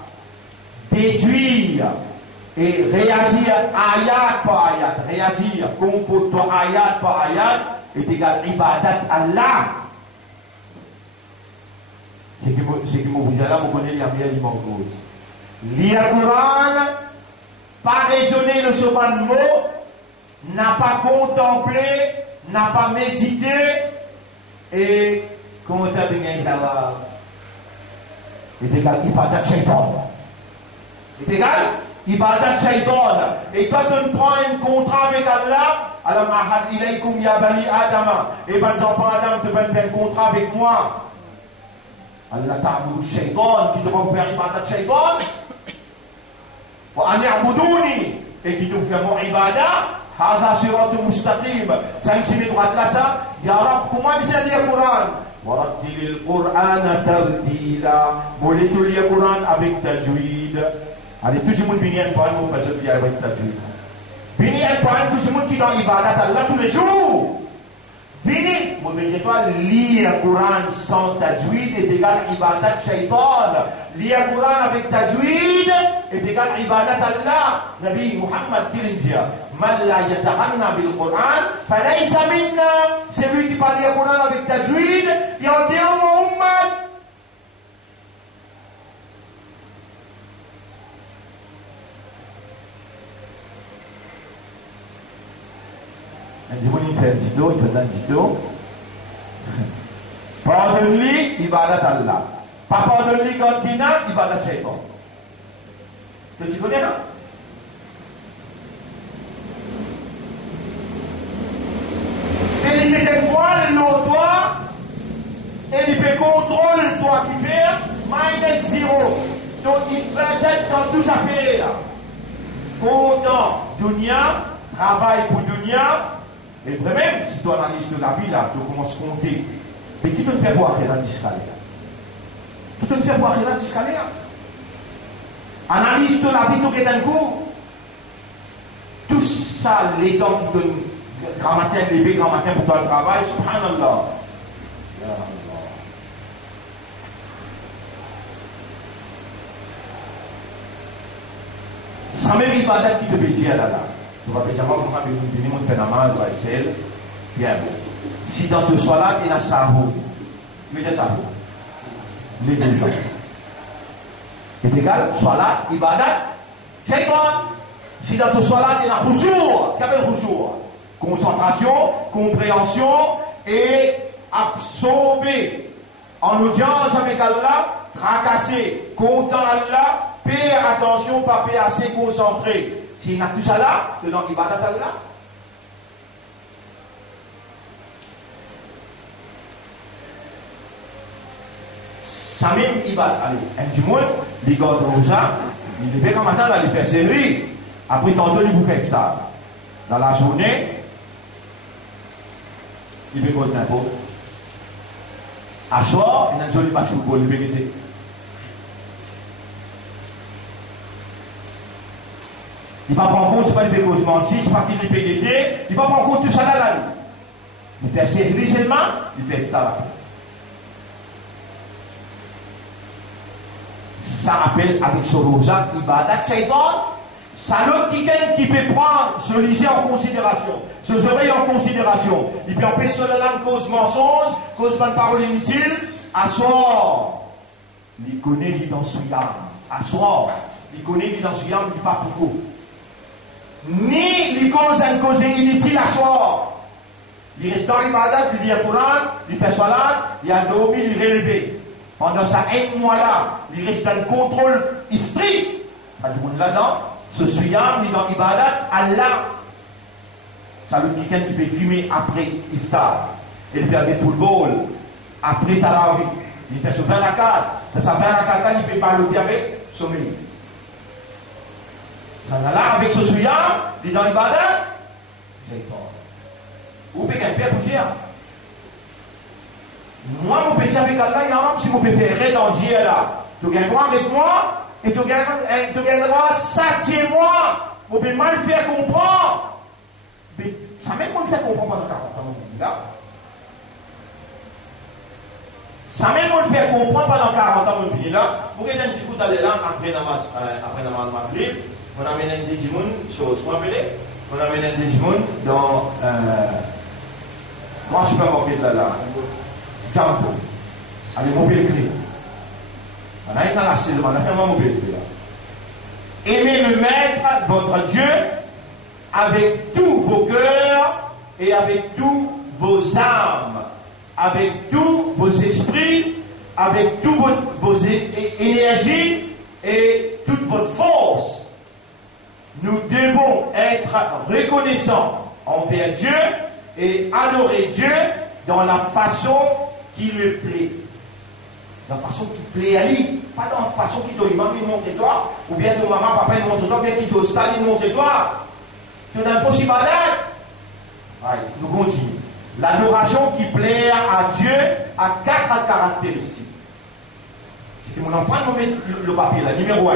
déduire et réagir ayat par ayat, réagir comportement ayat par ayat, est égal ibadat Allah. C'est que moi vous là, vous connaissez la meilleure image. Lire le Coran, pas raisonner le second mot, n'a pas contemplé, n'a pas médité, et comment t'as bien là-bas, est égal ibadat shaitan. Est égal ibadat shaitan. Et quand on prend un contrat avec Allah, alam ahad ilaykum ya bani adama, et ben les enfants Adam te veulent faire un contrat avec moi. Allah ta'budu shaitan, qui devront faire ibadat shaitan. Wa an ya'buduni, et qui doivent faire mon ibadah. Haza siratul mustaqim. Ça me met droite là ça. Ya Rab, comment bisa lire le Coran? Warattilil Qur'ana tartila. Boleh tu lire le Coran avec tajwid. Allez, tout le monde vient pour nous faire ce avec tajwid. Venez pour tout le monde qui dans l'ibadat Allah tous les jours. Venez, vous voyez toi, lire le Coran sans tajwid est égal ibadat shaitan. Lire le Coran avec tajwid est égal ibadat Allah. Nabi Muhammad Tilindia. Man la yatahanna bil Quran, falaysa minna. Celui qui parle le Coran avec tajwid, il y a un démon Muhammad. Il fait un dido, il fait un dido. Pardonne-lui, ibadat Allah. Pas pardonne-lui quand dina, ibadat shaitan. Tu connais, non? Et il met des voiles, toi, et il fait contrôle, toi qui fais, -0. Donc il fait être dans tout ça fait là. Content, dunya, travail pour dunya. Et vraiment, si tu analyses de la vie là, tu commences à compter. Mais qui te fait voir qu'il y a un discalé? Qui te fait voir qu'il y a un discalé? Analyse de la vie, tu es un coup. Tout ça, les dents qui donnent grand matin, lever grand matin pour faire le travail, subhanallah. Ya Allah. Ça même ibadat qui te peut dire là. Tu vas dire, moi, je vais venir mon phénomène, je vais essayer. Bien bon. Si dans ton salat, il y a sahou. Tu veux dire sahou? Les deux choses. C'est égal, salat, ibadat, shaitan. Si dans ton salat, il y a khushu', qu'appelle khushu'? Concentration, compréhension et absorber en audience avec Allah, tracasser, content Allah, payer attention, pas payer assez concentré. S'il y a tout ça là, c'est dans ibadat Allah. Ça même ibadat. Allez, un du monde, il garde rosa, il devait comme matin d'aller faire série. Après tantôt, il vous fait iftar. Dans la journée, il fait quoi de n'importe. À soir, il y a un joli match de football, il fait guetter. Il ne va pas prendre compte, c'est pas il fait cause mentir, c'est pas qu'il fait guetter, il ne va pas prendre compte tout ça là. Il fait série seulement, il fait iftar. Ça rappelle avec ce rosa, ibadat shaitan. Ça l'autre qui peut prendre ce lycée en considération, ce oreilles en considération. Il peut empêcher cela langue cause mensonge, cause bonne parole inutile. Assoir, il connaît l'identité. Assoir, il connaît l'identité, il ne dit pas pourquoi. Ni il cause une cause inutile assoir. Il reste dans l'ibadat, il lit le Coran, il fait salat, il a dormi, il est relevé. Pendant ça, un mois là, il reste dans le contrôle strict. Ça tout le monde là-dedans. Ce suyam, il est dans ibadat, Allah. Ça veut dire quelqu'un qui peut fumer après iftar. Il fait des football, après tarawih. Il fait ce 20 rakat. Dans sa 20 rakat, il peut baloter avec sommeil. Ça là, avec ce suyam, il est dans ibadat. J'ai peur. Ou peut un père pour dire. Moi, mon péché avec Allah, il y a un homme, si vous préférez dans Dieu là. Tu gagnes droit avec moi. Et tu gagneras châtiez-moi. Vous pouvez mal faire comprendre. Mais ça même pas le faire comprendre pendant 40 ans. Là. Ça même pas le faire comprendre pendant 40 ans. Là. Vous regardez un petit coup d'aller là après Namaz Maghrib. On amène un des gens, chose qu'on appelle. On amène un des gens dans Grand supermarché là. Jumbo. Allez, mobile clé. On a été dans la saison, on a fait un mobile clé là. Aimez le Maître, votre Dieu, avec tous vos cœurs et avec tous vos âmes, avec tous vos esprits, avec toutes vos énergies et toute votre force. Nous devons être reconnaissants envers Dieu et adorer Dieu dans la façon qui lui plaît. Dans la façon qui plaît à lui. Pas dans la façon qui te maman il montre toi, ou bien ton maman, papa il montre toi, ou bien qui te stade il montre toi. Tu as une fausse ibadat. Allez, nous continuons. L'adoration qui plaît à Dieu a 4 caractéristiques. Si on en prend le papier là, numéro 1,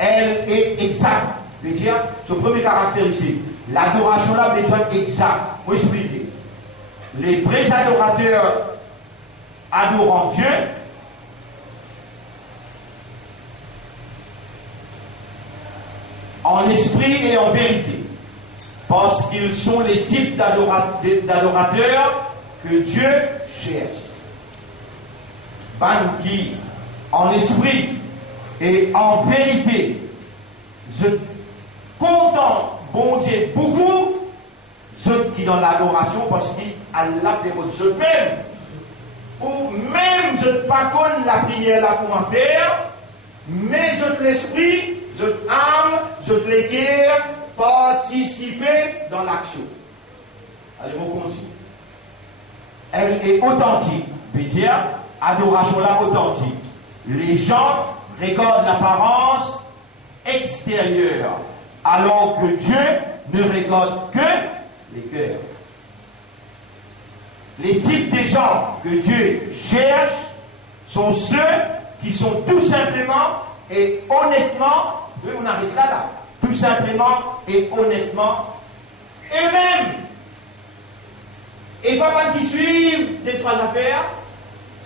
elle est exacte. Je veux dire, ce premier caractéristique, l'adoration là besoin exact. Pour expliquer. Les vrais adorateurs adorant Dieu en esprit et en vérité. Parce qu'ils sont les types d'adorateurs que Dieu cherche. Banqui, en esprit et en vérité, je contente bon Dieu beaucoup, ceux qui dans l'adoration parce qu'Allah dévote je même. Ou même je ne pas connais la prière là pour m'en faire, mais je de l'esprit, je âme, je de l'éguerre, participer dans l'action. Allez, on continue. Elle est authentique. Veut dire, adoration là authentique. Les gens regardent l'apparence extérieure, alors que Dieu ne regarde que les cœurs. Les types de gens que Dieu cherche sont ceux qui sont tout simplement et honnêtement, oui, on arrête là, tout simplement et honnêtement eux-mêmes. Et pas mal qui suivent des 3 affaires,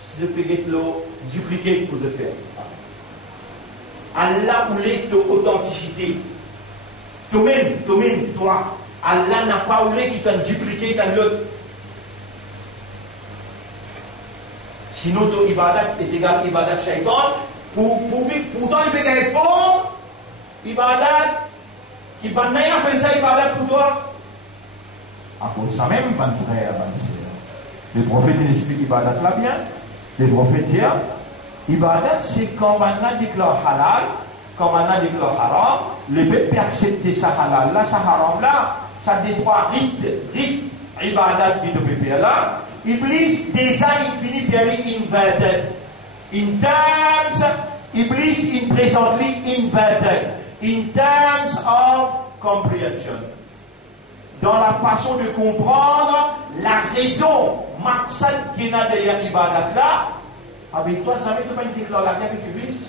c'est de payer l'eau, dupliquer pour le faire. Allah voulait ton authenticité. Toi-même, toi. Allah n'a pas voulu qu'il t'en dupliqué dans l'autre. Sinon, ton ibadat est égal à ibadat shaitan. Pourtant, il peut gagner fort. Ibadat, qui va n'a appelle ça ibadat pour toi. À cause ça même, mon frère, mon sœur. Le prophète, il explique ibadat là bien. Le prophète dit, ibadat, c'est quand on déclare halal, quand on déclare haram, le peuple peut accepter ça halal là, ça haram là. Ça des 3 rites, ibadat qui peut faire là. Iblis, déjà, il finit very inverted. In terms, Iblis, il présente inverted. In terms of comprehension. Dans la façon de comprendre la raison, Maxan qui est derrière Ibadat là, avec toi, jamais tu ne peux pas déclarer la guerre avec Iblis.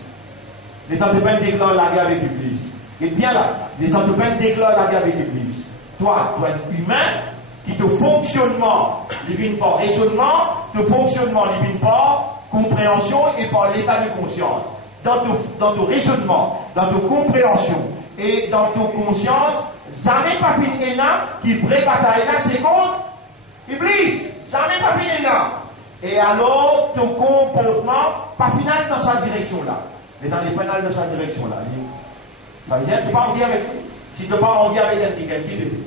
Les temps de pas déclarer la guerre avec Iblis. Et bien là, les temps de pas déclarer la guerre avec Iblis. Toi, tu es humain, qui te fonctionnement, il vient par raisonnement, te fonctionnement, il vient par compréhension et par l'état de conscience. Dans ton raisonnement, dans ta compréhension et dans ta conscience, jamais pas fini là, qui vraie bataille là, c'est contre Iblis. Jamais pas fini là. Et alors, ton comportement, pas final dans sa direction là. Mais dans les pénales dans sa direction là. Ça veut dire que tu n'as pas envie avec lui. Si tu n'as pas envie avec quelqu'un qui te dit.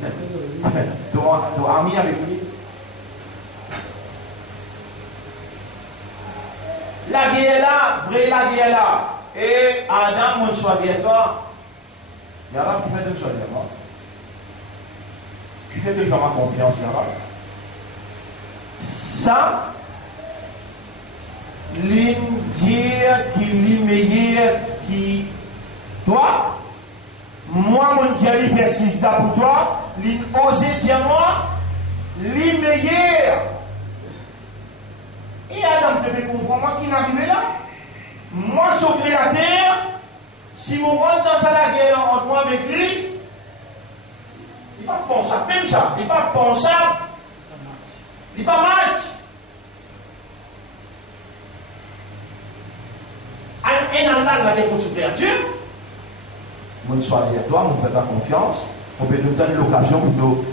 Tu as ami avec lui. La guerre là, vraie la guerre là. Et Adam, on choisit toi. Yara, qui fait de choisir moi. Qui fait de faire ma confiance, Yara. Ça, l'indire qui l'immédiat qui toi, moi, mon Dieu, il fait ça pour toi, l'osé dire moi, l'immédiat. Et Adam te fait comprendre moi qui n'arrive là. Moi, son créateur, si je rentre dans la guerre entre moi avec lui, il n'est pas pensable, même ça, il n'est pas pensable, il n'est pas match. Et Allah va dire pour son créature, on ne soit à toi, on ne fait pas confiance, on peut nous donner l'occasion pour nous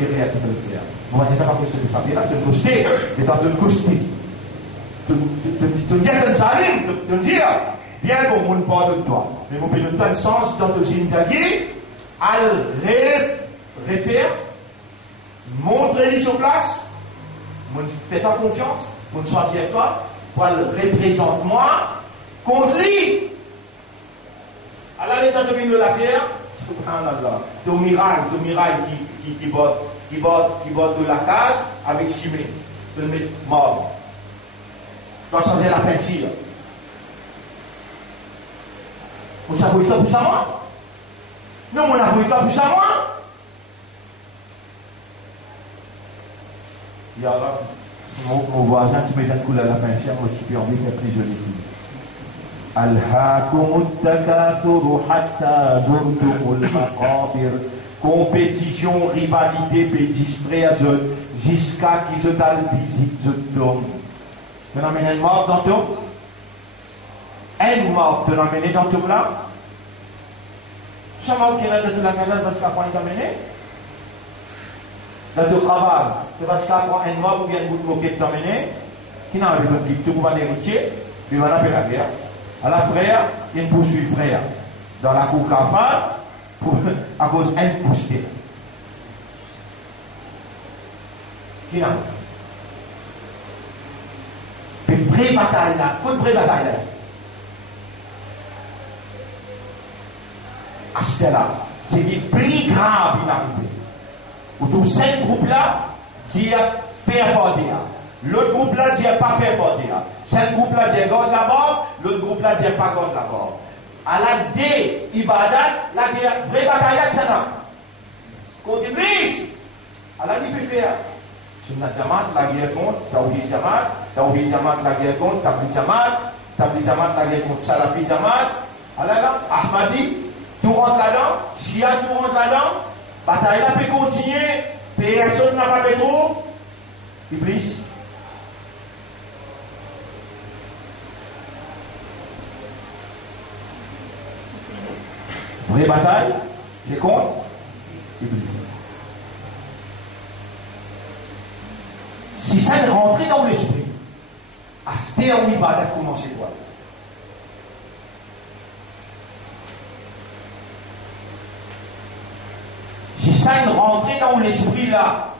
errer à tout le faire. On va dire pas que c'est ça, mais là, tu me coster, et tu te coster. Tu dis que ça arrive, tu dis, bien bon, mon pardon de toi. Mais mon pardon de toi, le sens dans ton interview, à refaire, montrer-lui sur place, fais-toi confiance, pour me choisir toi, pour le représenter moi, contre lui. Alors, l'état de la pierre, de mirail qui botte de la case avec ciment. Tu le mets mort. Tu dois changer la peinture. Vous savez pas plus à moi? Non, mon avoué pas plus à moi. Il y a là, mon voisin, tu mets une couleur à la peinture, moi je suis envie de faire plus joli. Alhaakum at-takathur hatta zurtumul maqabir. Compétition, rivalité, peut distraire jusqu'à qui se donne visite, je tombe. Tu n'as amené une mort dans ton? Une mort, tu n'as amené dans ton là? Tu sais mort qui est là de la canal parce qu'à quoi il t'a amené? Dans ton travail, tu vas se faire une mort ou bien une bout de moquette t'a amené? Qui n'a pas de petit, tu vas négocier, puis va appeler la guerre. À la frère, il poursuit le frère. Dans la cour cafard, à cause d'un poussé. Qui n'a? Une vraie bataille là, une vraie bataille là. À ce là, c'est du plus grave qui arrive. Pour tous ces groupes-là, dit faire porter. L'autre groupe-là dit pas faire porter. Ce groupe-là dit garde la mort, l'autre groupe-là dit pas garde la mort. À la D, Ibadat, la vraie bataille là, c'est là. Quand il brise, à la peut faire. Sur la Jamaat, la guerre contre, Tawhid Jamaat, Tawhid Jamaat, la guerre contre, Tabligh Jamaat, Tabligh Jamaat, la guerre contre, Salafi Jamaat, là, Ahmadi, tout rentre là-dedans, Shia, tout rentre là-dedans, bataille là peut continuer, personne n'a pas fait trop, Iblis. Vraie bataille, c'est contre Iblis. Si ça est rentré dans l'esprit, à ce terme, il va commencer quoi? Si ça est rentré dans l'esprit là,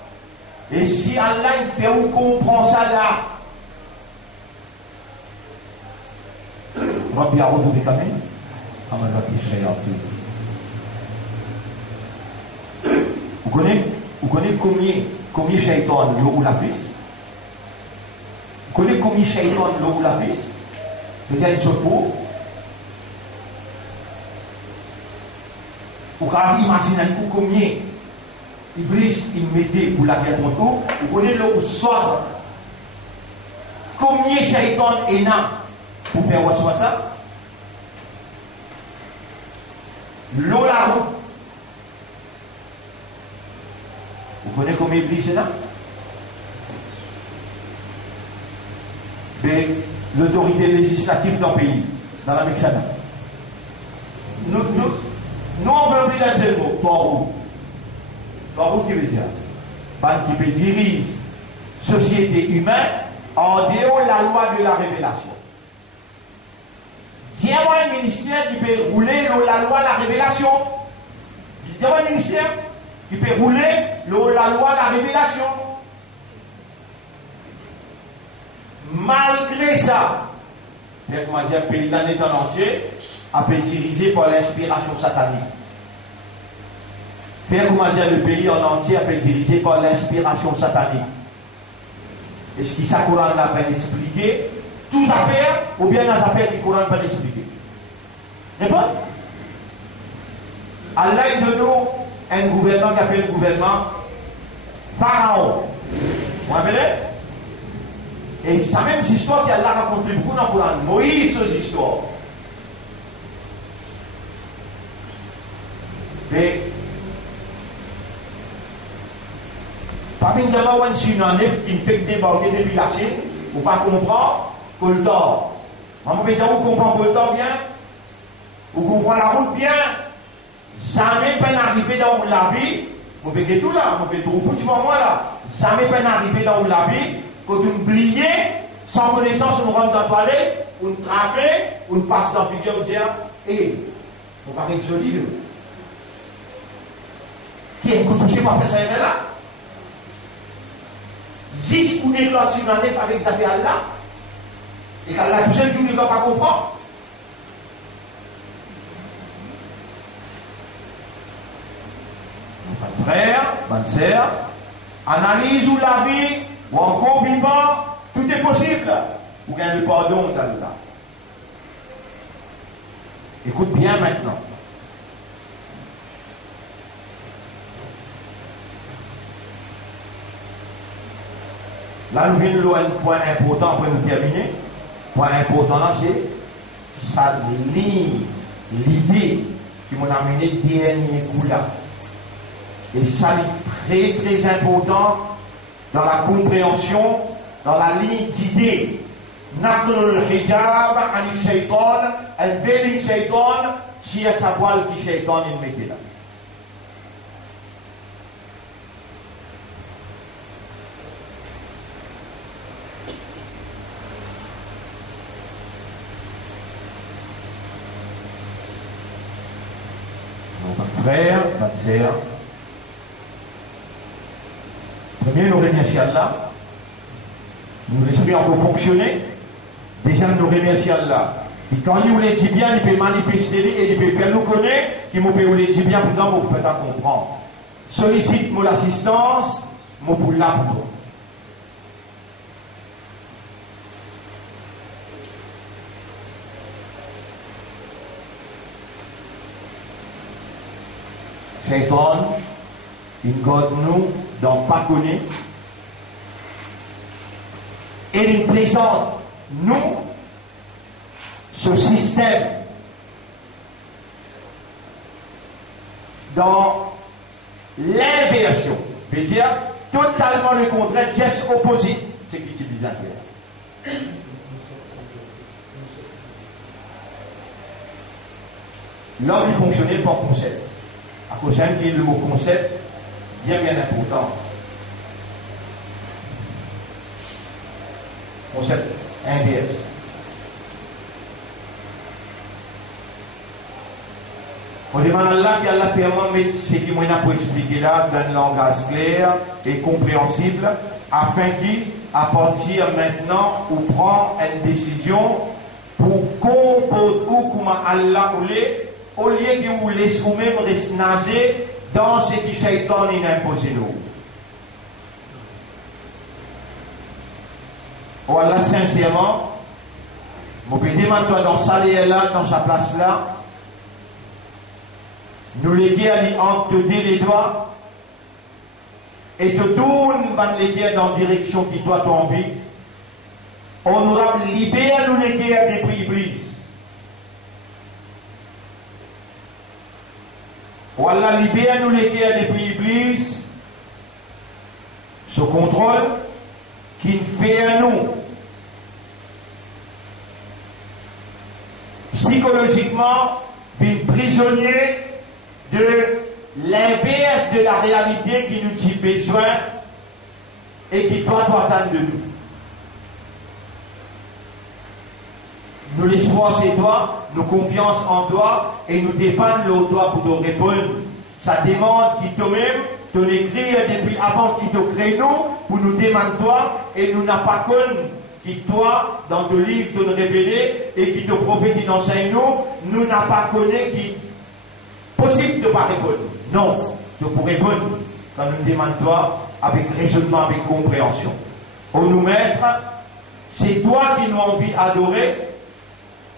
et si Allah il fait ou comprend ça là, Rabbi A'udhu bika min hamazati shayatin. Vous connaissez combien shaitan l'eau ou la fils? Vous connaissez combien shaitan l'eau ou la fils? Peut-être une chose pour vous pouvez imaginer un coup combien Iblis il mettait pour la guerre contre vous. Vous connaissez l'eau sort. Combien shaitan est là pour faire ça? L'eau la route. Vous connaissez combien Iblis est là? L'autorité législative dans le pays, dans la Mexana. Nous, on veut oublier un seul mot, Torou. Torou qui veut dire, qui peut diriger société humaine en dehors de la loi de la révélation. S'il y a un ministère qui peut rouler la loi de la révélation, il y a un ministère qui peut rouler la loi de la révélation. Malgré ça, le pays d'un État entier a été dirigé par l'inspiration satanique. Le pays en entier a été dirigé par l'inspiration satanique. Est-ce que ça Coran n'a pas expliqué toutes affaires ou bien les affaires qui Coran n'a pas expliqué? Répondez. Allah de nous un gouvernement qui appelle le gouvernement Pharaon. Vous vous rappelez? Et ça même histoire qu'elle a raconté beaucoup dans le Coran. Moïse, ces histoires. Mais, parmi les gens qui ont fait débarquer depuis la Chine, vous ne pas comprendre que le temps. Vous comprenez que le temps bien, vous comprenez la route bien, jamais pas arrivé dans la vie, Vous pouvez tout là, vous pouvez tout au bout du moment là. Jamais peine arriver dans où la vie, quand vous oubliez, sans connaissance, on rentre dans la toilette, on trappe, on passe dans la figure, on dit, hé, on va être solide. Qui est touché par faire ça là? Zis ou des classes sur la nef avec Xavier Allah, et qu'elle a touché, tout le monde ne pas comprendre. Frère, bonne sœur, analyse ou la vie, ou encore vivant, tout est possible. Vous gagnez le pardon d'Allah. Écoute bien maintenant. Là, nous venons à un point important pour nous terminer. Point important là, c'est sa ligne, l'idée qui m'a amené dernier coup là. Et ça est très très important dans la compréhension, dans la ligne d'idée. Nakul hijab ani shaitan, unveiling shaitan, si à savoir qui shaitan il mettait là. Frère, ma sœur, premier, nous remercions Allah. Nous laissons encore fonctionner. Déjà, nous remercions Allah. Et quand il nous le dit bien, il peut manifester et il peut faire nous connaître, qu'il nous peut le dire bien pour nous faire comprendre. Sollicite mon assistance, mon pour là pour toi. Shaitan, il garde nous dans pas connaître et il présente nous ce système dans l'inversion, veut dire totalement le contraire, geste opposé, c'est qui utilise un terme. L'homme il fonctionnait par concept. À cause qu'il y a le mot concept bien important. Concept inverse. On demande à Allah qu'Allah fait vraiment mettre ce qui m'a pour expliquer là dans un langage clair et compréhensible afin qu'à partir maintenant, on prend une décision pour comporter comme Allah voulait. Au lieu que vous laissez vous-même rester nager dans ce qui Shaitan a imposé nous. Voilà, sincèrement, vous pouvez demander dans sa là, dans sa place là, nous léguer à lui entre les doigts et te tourne van léguer dans la direction qui doit ton envie. Honorable, libère nous léguer à des prix Iblis. Voilà, libère nous les guerres depuis Iblis, ce contrôle qui fait à nous psychologiquement une prisonnier de l'inverse de la réalité qui nous dit besoin et qui doit attendre de nous. Nous l'espoir c'est toi, nous confiance en toi et nous dépendons de toi pour te répondre. Ça demande qui toi-même te l'écrire depuis avant qu'il te crée nous pour nous demander toi et nous n'a pas connu qui toi dans ton livre te révéler et qui te prophète qui enseigne nous n'a pas connu qui possible de ne pas répondre. Non, tu pourrais répondre quand nous demandons toi avec raisonnement, avec compréhension. On nous mettre, c'est toi qui nous envie d'adorer.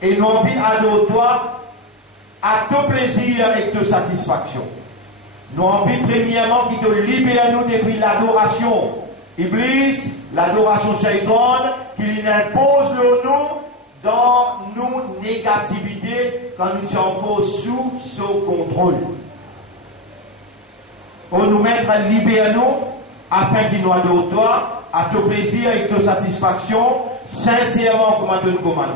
Et nous envie d'adorer toi à ton plaisir et ta satisfaction. Nous envie premièrement qui te libère nous depuis l'adoration Iblis, l'adoration Shaitan, qui impose le nous dans nos négativités quand nous sommes encore sous son contrôle. On nous mettre à libérer nous afin qu'il nous adore toi à ton plaisir et ta satisfaction, sincèrement comme tu nous commandes.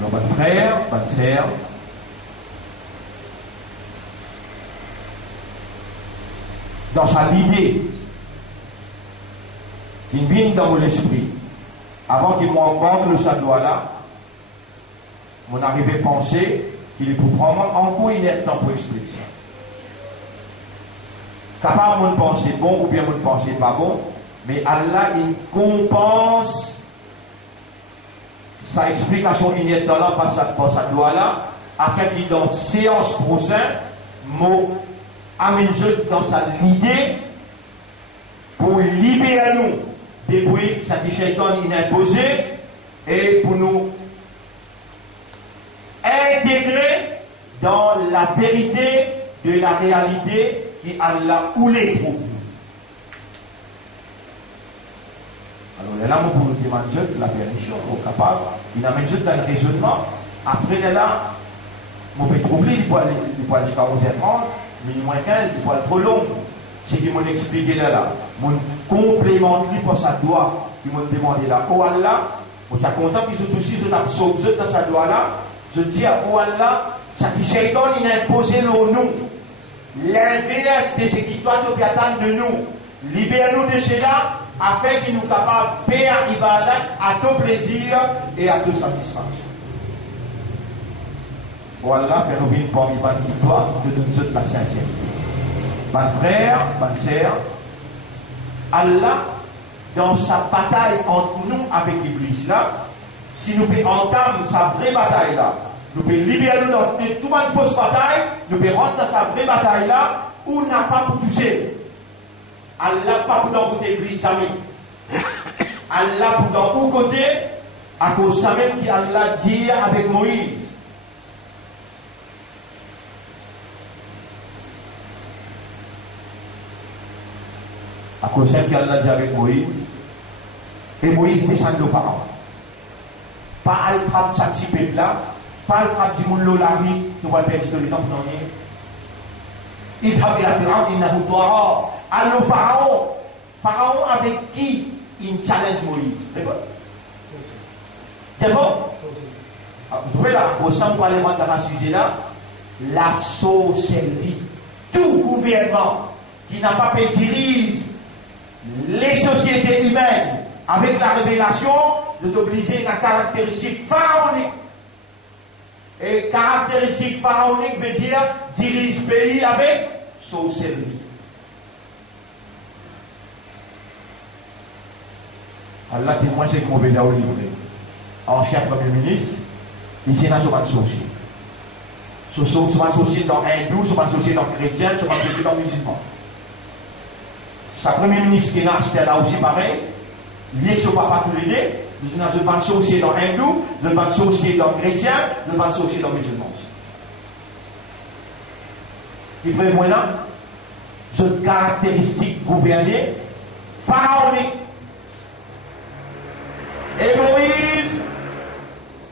Alors, bonne frère, bonne sœur, dans sa idée, qui vient dans mon esprit, avant qu'il m'embarque le sadoua là, mon arrivé penser qu'il est pour prendre encore une temps pour expliquer ça. Capable de penser bon ou bien de penser pas bon, mais Allah il compense sa explication initiale par sa loi là, afin qu'il dans séance prochaine, mot amène dans sa idée pour libérer nous des bruits que Shaitan il a imposé et pour nous intégrer dans la vérité de la réalité qui Allah ou les trouve. Alors là, pour nous demander la permission, on est capable, il amène juste dans le raisonnement. Après là, on peut trouver, il peut aller jusqu'à 11h30, mais moins 15, il peut être trop long. C'est ce qu'ils m'ont expliqué là. Mon complément pour sa doigt, ils m'ont demandé là. Oh Allah, je suis content qu'ils ont aussi, je absorbe dans sa doigt là. Je dis à oh Allah, ça qui Shaitan, il a imposé le nom. L'inverse de ce qui doit nous attendre de nous. Libère-nous de cela afin qu'il nous capable de faire ibadat à tout plaisir et à toute satisfaction. Voilà, faire nous une forme qui doit de nous autres la sincérité. Mon frère, ma sœur, Allah, dans sa bataille entre nous avec l'Église là, si nous pouvons entamer sa vraie bataille là, nous pouvons libérer nous dans toute une fausse bataille, nous pouvons rentrer dans sa vraie bataille là, où n'a pas pour toucher. Allah pas pour dans côté église sami. Allah pour dans où côté, à cause de ça même qui Allah dit avec Moïse. À cause de ça qu'Allah dit avec Moïse. Et Moïse descend de Pharaon. Pas le frappe chaque petit peuple là. Pas le frappe du monde l'olari. Nous allons faire l'histoire pour nous dire. Il a fait la Pharaon, il n'a pas droit. Alors Pharaon. Pharaon avec qui il challenge Moïse. C'est bon? C'est bon? Vous trouvez là, au sein de l'élément dans ce sujet là, la sorcellerie. Tout gouvernement qui n'a pas fait diriger les sociétés humaines avec la révélation de t'obliger à une caractéristique pharaonique. Et caractéristique pharaonique veut dire dirige pays avec sorcellerie. Allah témoin c'est qu'on veut là au livre. En chef premier ministre, il s'est dans ce sorcier. Ce sorcier dans hindou, ce sorcier dans chrétien, ce sorcier dans musulman. Sa premier ministre qui est là aussi pareil, il est sur papa tous les deux, il est dans sorcier dans hindou, le sorcier dans chrétien, le sorcier dans musulman. Il veut moi là, cette caractéristique gouvernée, pharaonique. Et Moïse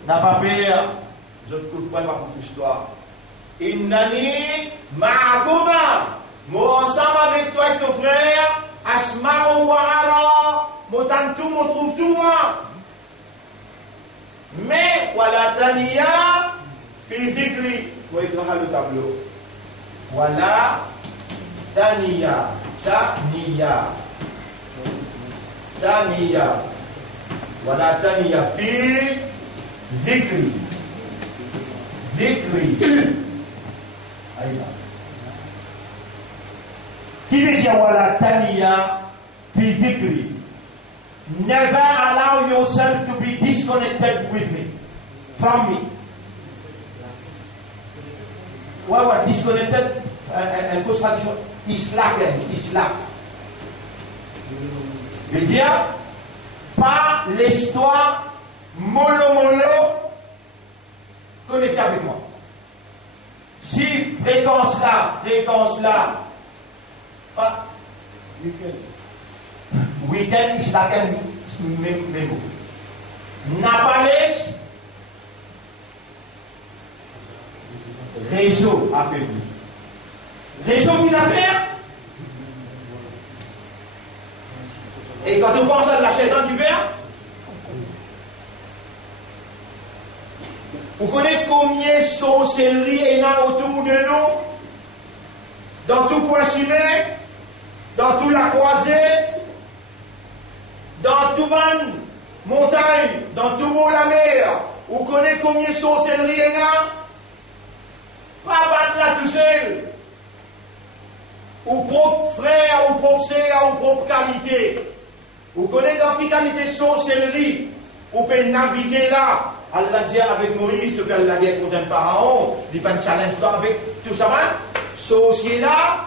n'a pas peur, je ne coûte pas pour l'histoire. Innani ma'akuma. Moi, ensemble avec toi et ton frère, Asma'u wa ara, moi t'entends, moi trouve tout moi. Mais, voilà, Taniya, fi zikri. Moi, il le tableau. Voilà, Taniya, voilà, Taniya, fi zikri. Aïe. Qui veut dire voilà taniya fi dhikri. Never allow yourself to be disconnected with me, from me. What disconnected? And first tradition, Islam. Veut dire pas l'histoire mollo connecté avec moi. Si fréquence là. Pas weekend is like a memo. Napales, réseau affaibli. Réseau qui n'a peur. Et quand on pense à la chaîne du verre, Vous connaissez combien de sorcelleries il y a autour de nous? Dans tout coin chimé, dans toute la croisée, dans toute bonne montagne, dans tout beau la mer. Vous connaissez combien de sorcelleries il y a? Pas battre là tout seul. Ou propre frère, ou propre sœur, ou propre qualité. Vous connaissez dans quelle qualité de sorcellerie? Vous pouvez naviguer là. Allah dit avec Moïse, tu peux aller contre un pharaon, il pas un challenge avec tout ça. Sorcier là,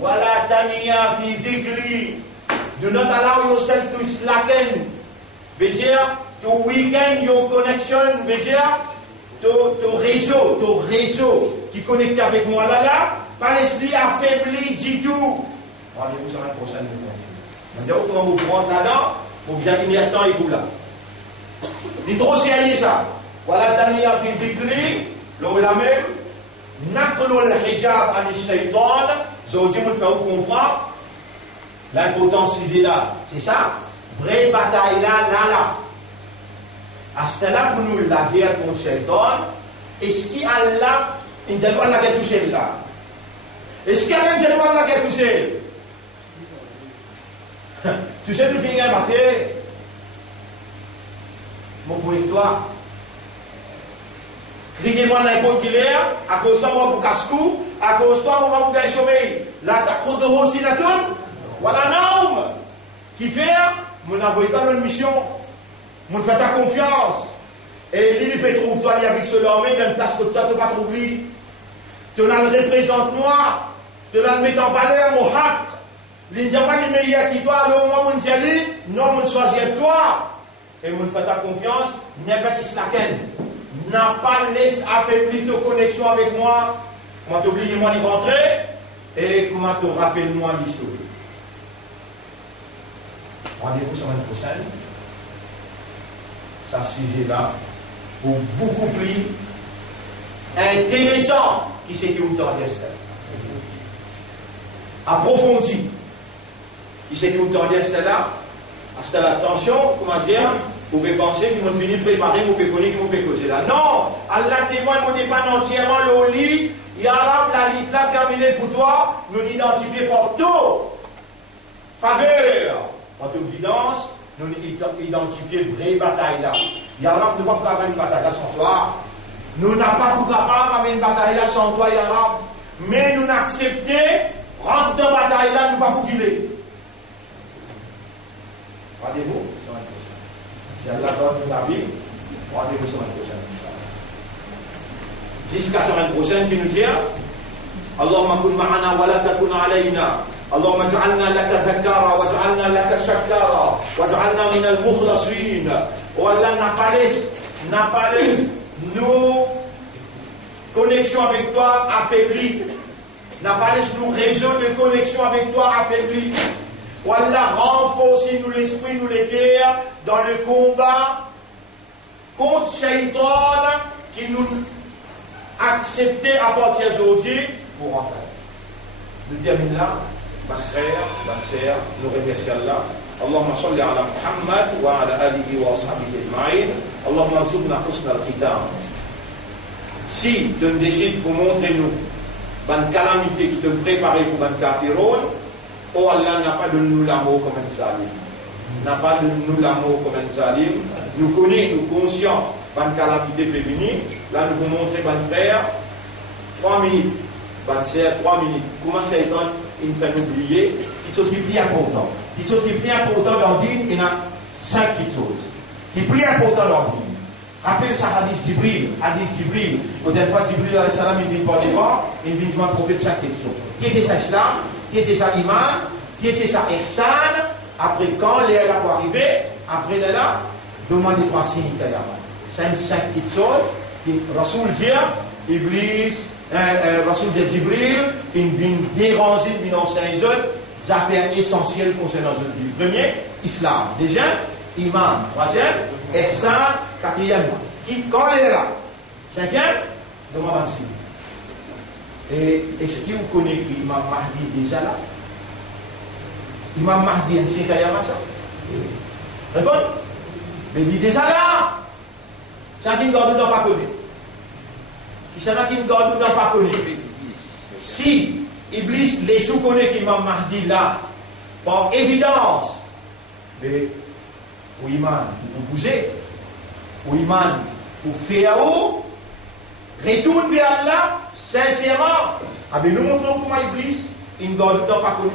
voilà taniya fi dhikri. Do not allow yourself to slacken. Veut dire, to weaken your connection. Veut dire, ton réseau qui connecte avec moi là, pas laisser affaibli du tout. Rendez-vous sur la prochaine vidéo. On va dire comment vous prendre là-dedans, pour bien immédiatement écoute là. Dites trop sérieux ça. Voilà taniya fi dhikri, l'ulama, naqlu al-hijab an al-shaytan. Aujourd'hui, on fait comprendre l'importance de là. C'est ça? Vraie bataille là. À ce là pour nous, la guerre contre le shaitan, est-ce qu'il y a là, il y a la guerre touchée là? Est-ce qu'il y a la guerre touchée? Tu sais, tu finis à battre. Mon pour toi. Criez-moi n'importe qui est, à cause de moi pour casse-cou, à cause de moi pour gagner sommeil. Là, t'as trop de aussi la tourne. Voilà un homme qui fait, mon envoyé pas une mission. Mon fait ta confiance. Et lui, il peut trouver toi, il avec ce l'armée, même parce que toi, tu vas t'oublier. Tu n'as le représente-moi. Tu n'as le mettre en valeur, mon haq. L'Indien pas le meilleur qui toi, alors moi, mon diali, non, mon choisir toi. Et mon fait ta confiance, never is laken. N'a pas laissé affaiblir ta connexion avec moi. Comment t'oublier moi d'y rentrer. Et comment te rappelle moi l'histoire. Rendez-vous semaine prochaine. Ça sujet-là, pour beaucoup plus intéressant qui c'est qui vous tend d'Esther. Approfondi. Qui c'est qui vous tend d'Esther là. À attention, comment dire, vous pouvez penser qu'ils vont finir préparer, vous pouvez connaître, vous pouvez causer là. Non! Allah témoigne, vous dépend entièrement le lit. Yarab, la lit là, terminé pour toi, nous l'identifier pour tout. Faveur. En toute guidance, nous identifier vraie bataille là. Yarab, nous ne pouvons pas avoir une bataille là sans toi. Nous n'avons pas pour capable avoir une bataille là sans toi, Yarab. Mais nous n'acceptons, rentre dans la bataille là, nous ne pouvons pas pour guider. Rendez-vous semaine prochaine. Si Allah donne la vie, rendez-vous semaine prochaine. Jusqu'à la semaine prochaine, qui nous dit Allahumma kun ma'ana wa la takun alayna. اللهم اجعلنا لك ذكارا واجعلنا لك شكارا واجعلنا من المخلصين ولا n'a pas laissé nos connexions avec toi affaiblies, n'a pas laissé nos réseaux de connexion avec toi affaiblies. Voilà, renforcez nous l'esprit, nous les cœurs dans le combat contre Shaitan qui nous acceptait à partir d'aujourd'hui pour rentrer. Je termine là. Ma frère, nous remercions Allah. Allahumma salli ala Muhammad wa ala alihi wa ashabihi ajma'in. Allahumma arzuqna husna al-khitam. Si tu me décides pour montrer nous une calamité qui te prépare pour un kafiron, oh Allah n'a pas de nous l'amour comme un salim. N'a pas de nous l'amour comme un salim. Nous connaissons, nous conscients d'une calamité peut venir. Là, nous vous montrer, mon frère, 3 minutes. Bonne sœur, 3 minutes. Comment Shaitan il me fait oublier quelque chose qui est plus important. Quelque chose qui est plus important dans le dîme, il y a 5 petites choses. Qui est plus important dans le dîme. Rappelle ça, Hadith Jibril. Peut-être fois, Jibril, il vient par devant, il vient devant le prophète 5 questions. Qui était ça Islam? Qui était ça Iman? Qui était ça Ihsan? Après, quand les là pour arriver, après là, demandez 3 signes qu'il y a. 5 petites choses. Qui Rasoul dit, Iblis, Rasoul de Jibril, il vient déranger, il vient enseigner les autres, affaires essentielles concernant les autres. Premier, Islam. Deuxième, Iman. Troisième, Ihsan. Quatrième, quand il est là. Cinquième, demande un signe. Et est-ce que vous connaissez l'imam Mahdi déjà là? L'imam Mahdi, c'est qu'il y a ça? Répondez. Mais il est déjà là. Ça qui ne garde dans pas connu. Qui ça qui ne garde dans pas connu. Si Iblis les sous-connaît qu'Imam Mahdi là, par évidence, mais ou Iman pour pousser, ou Iman pour faire retourne vers Allah, sincèrement, nous montrons comment Iblis, il ne garde pas connu.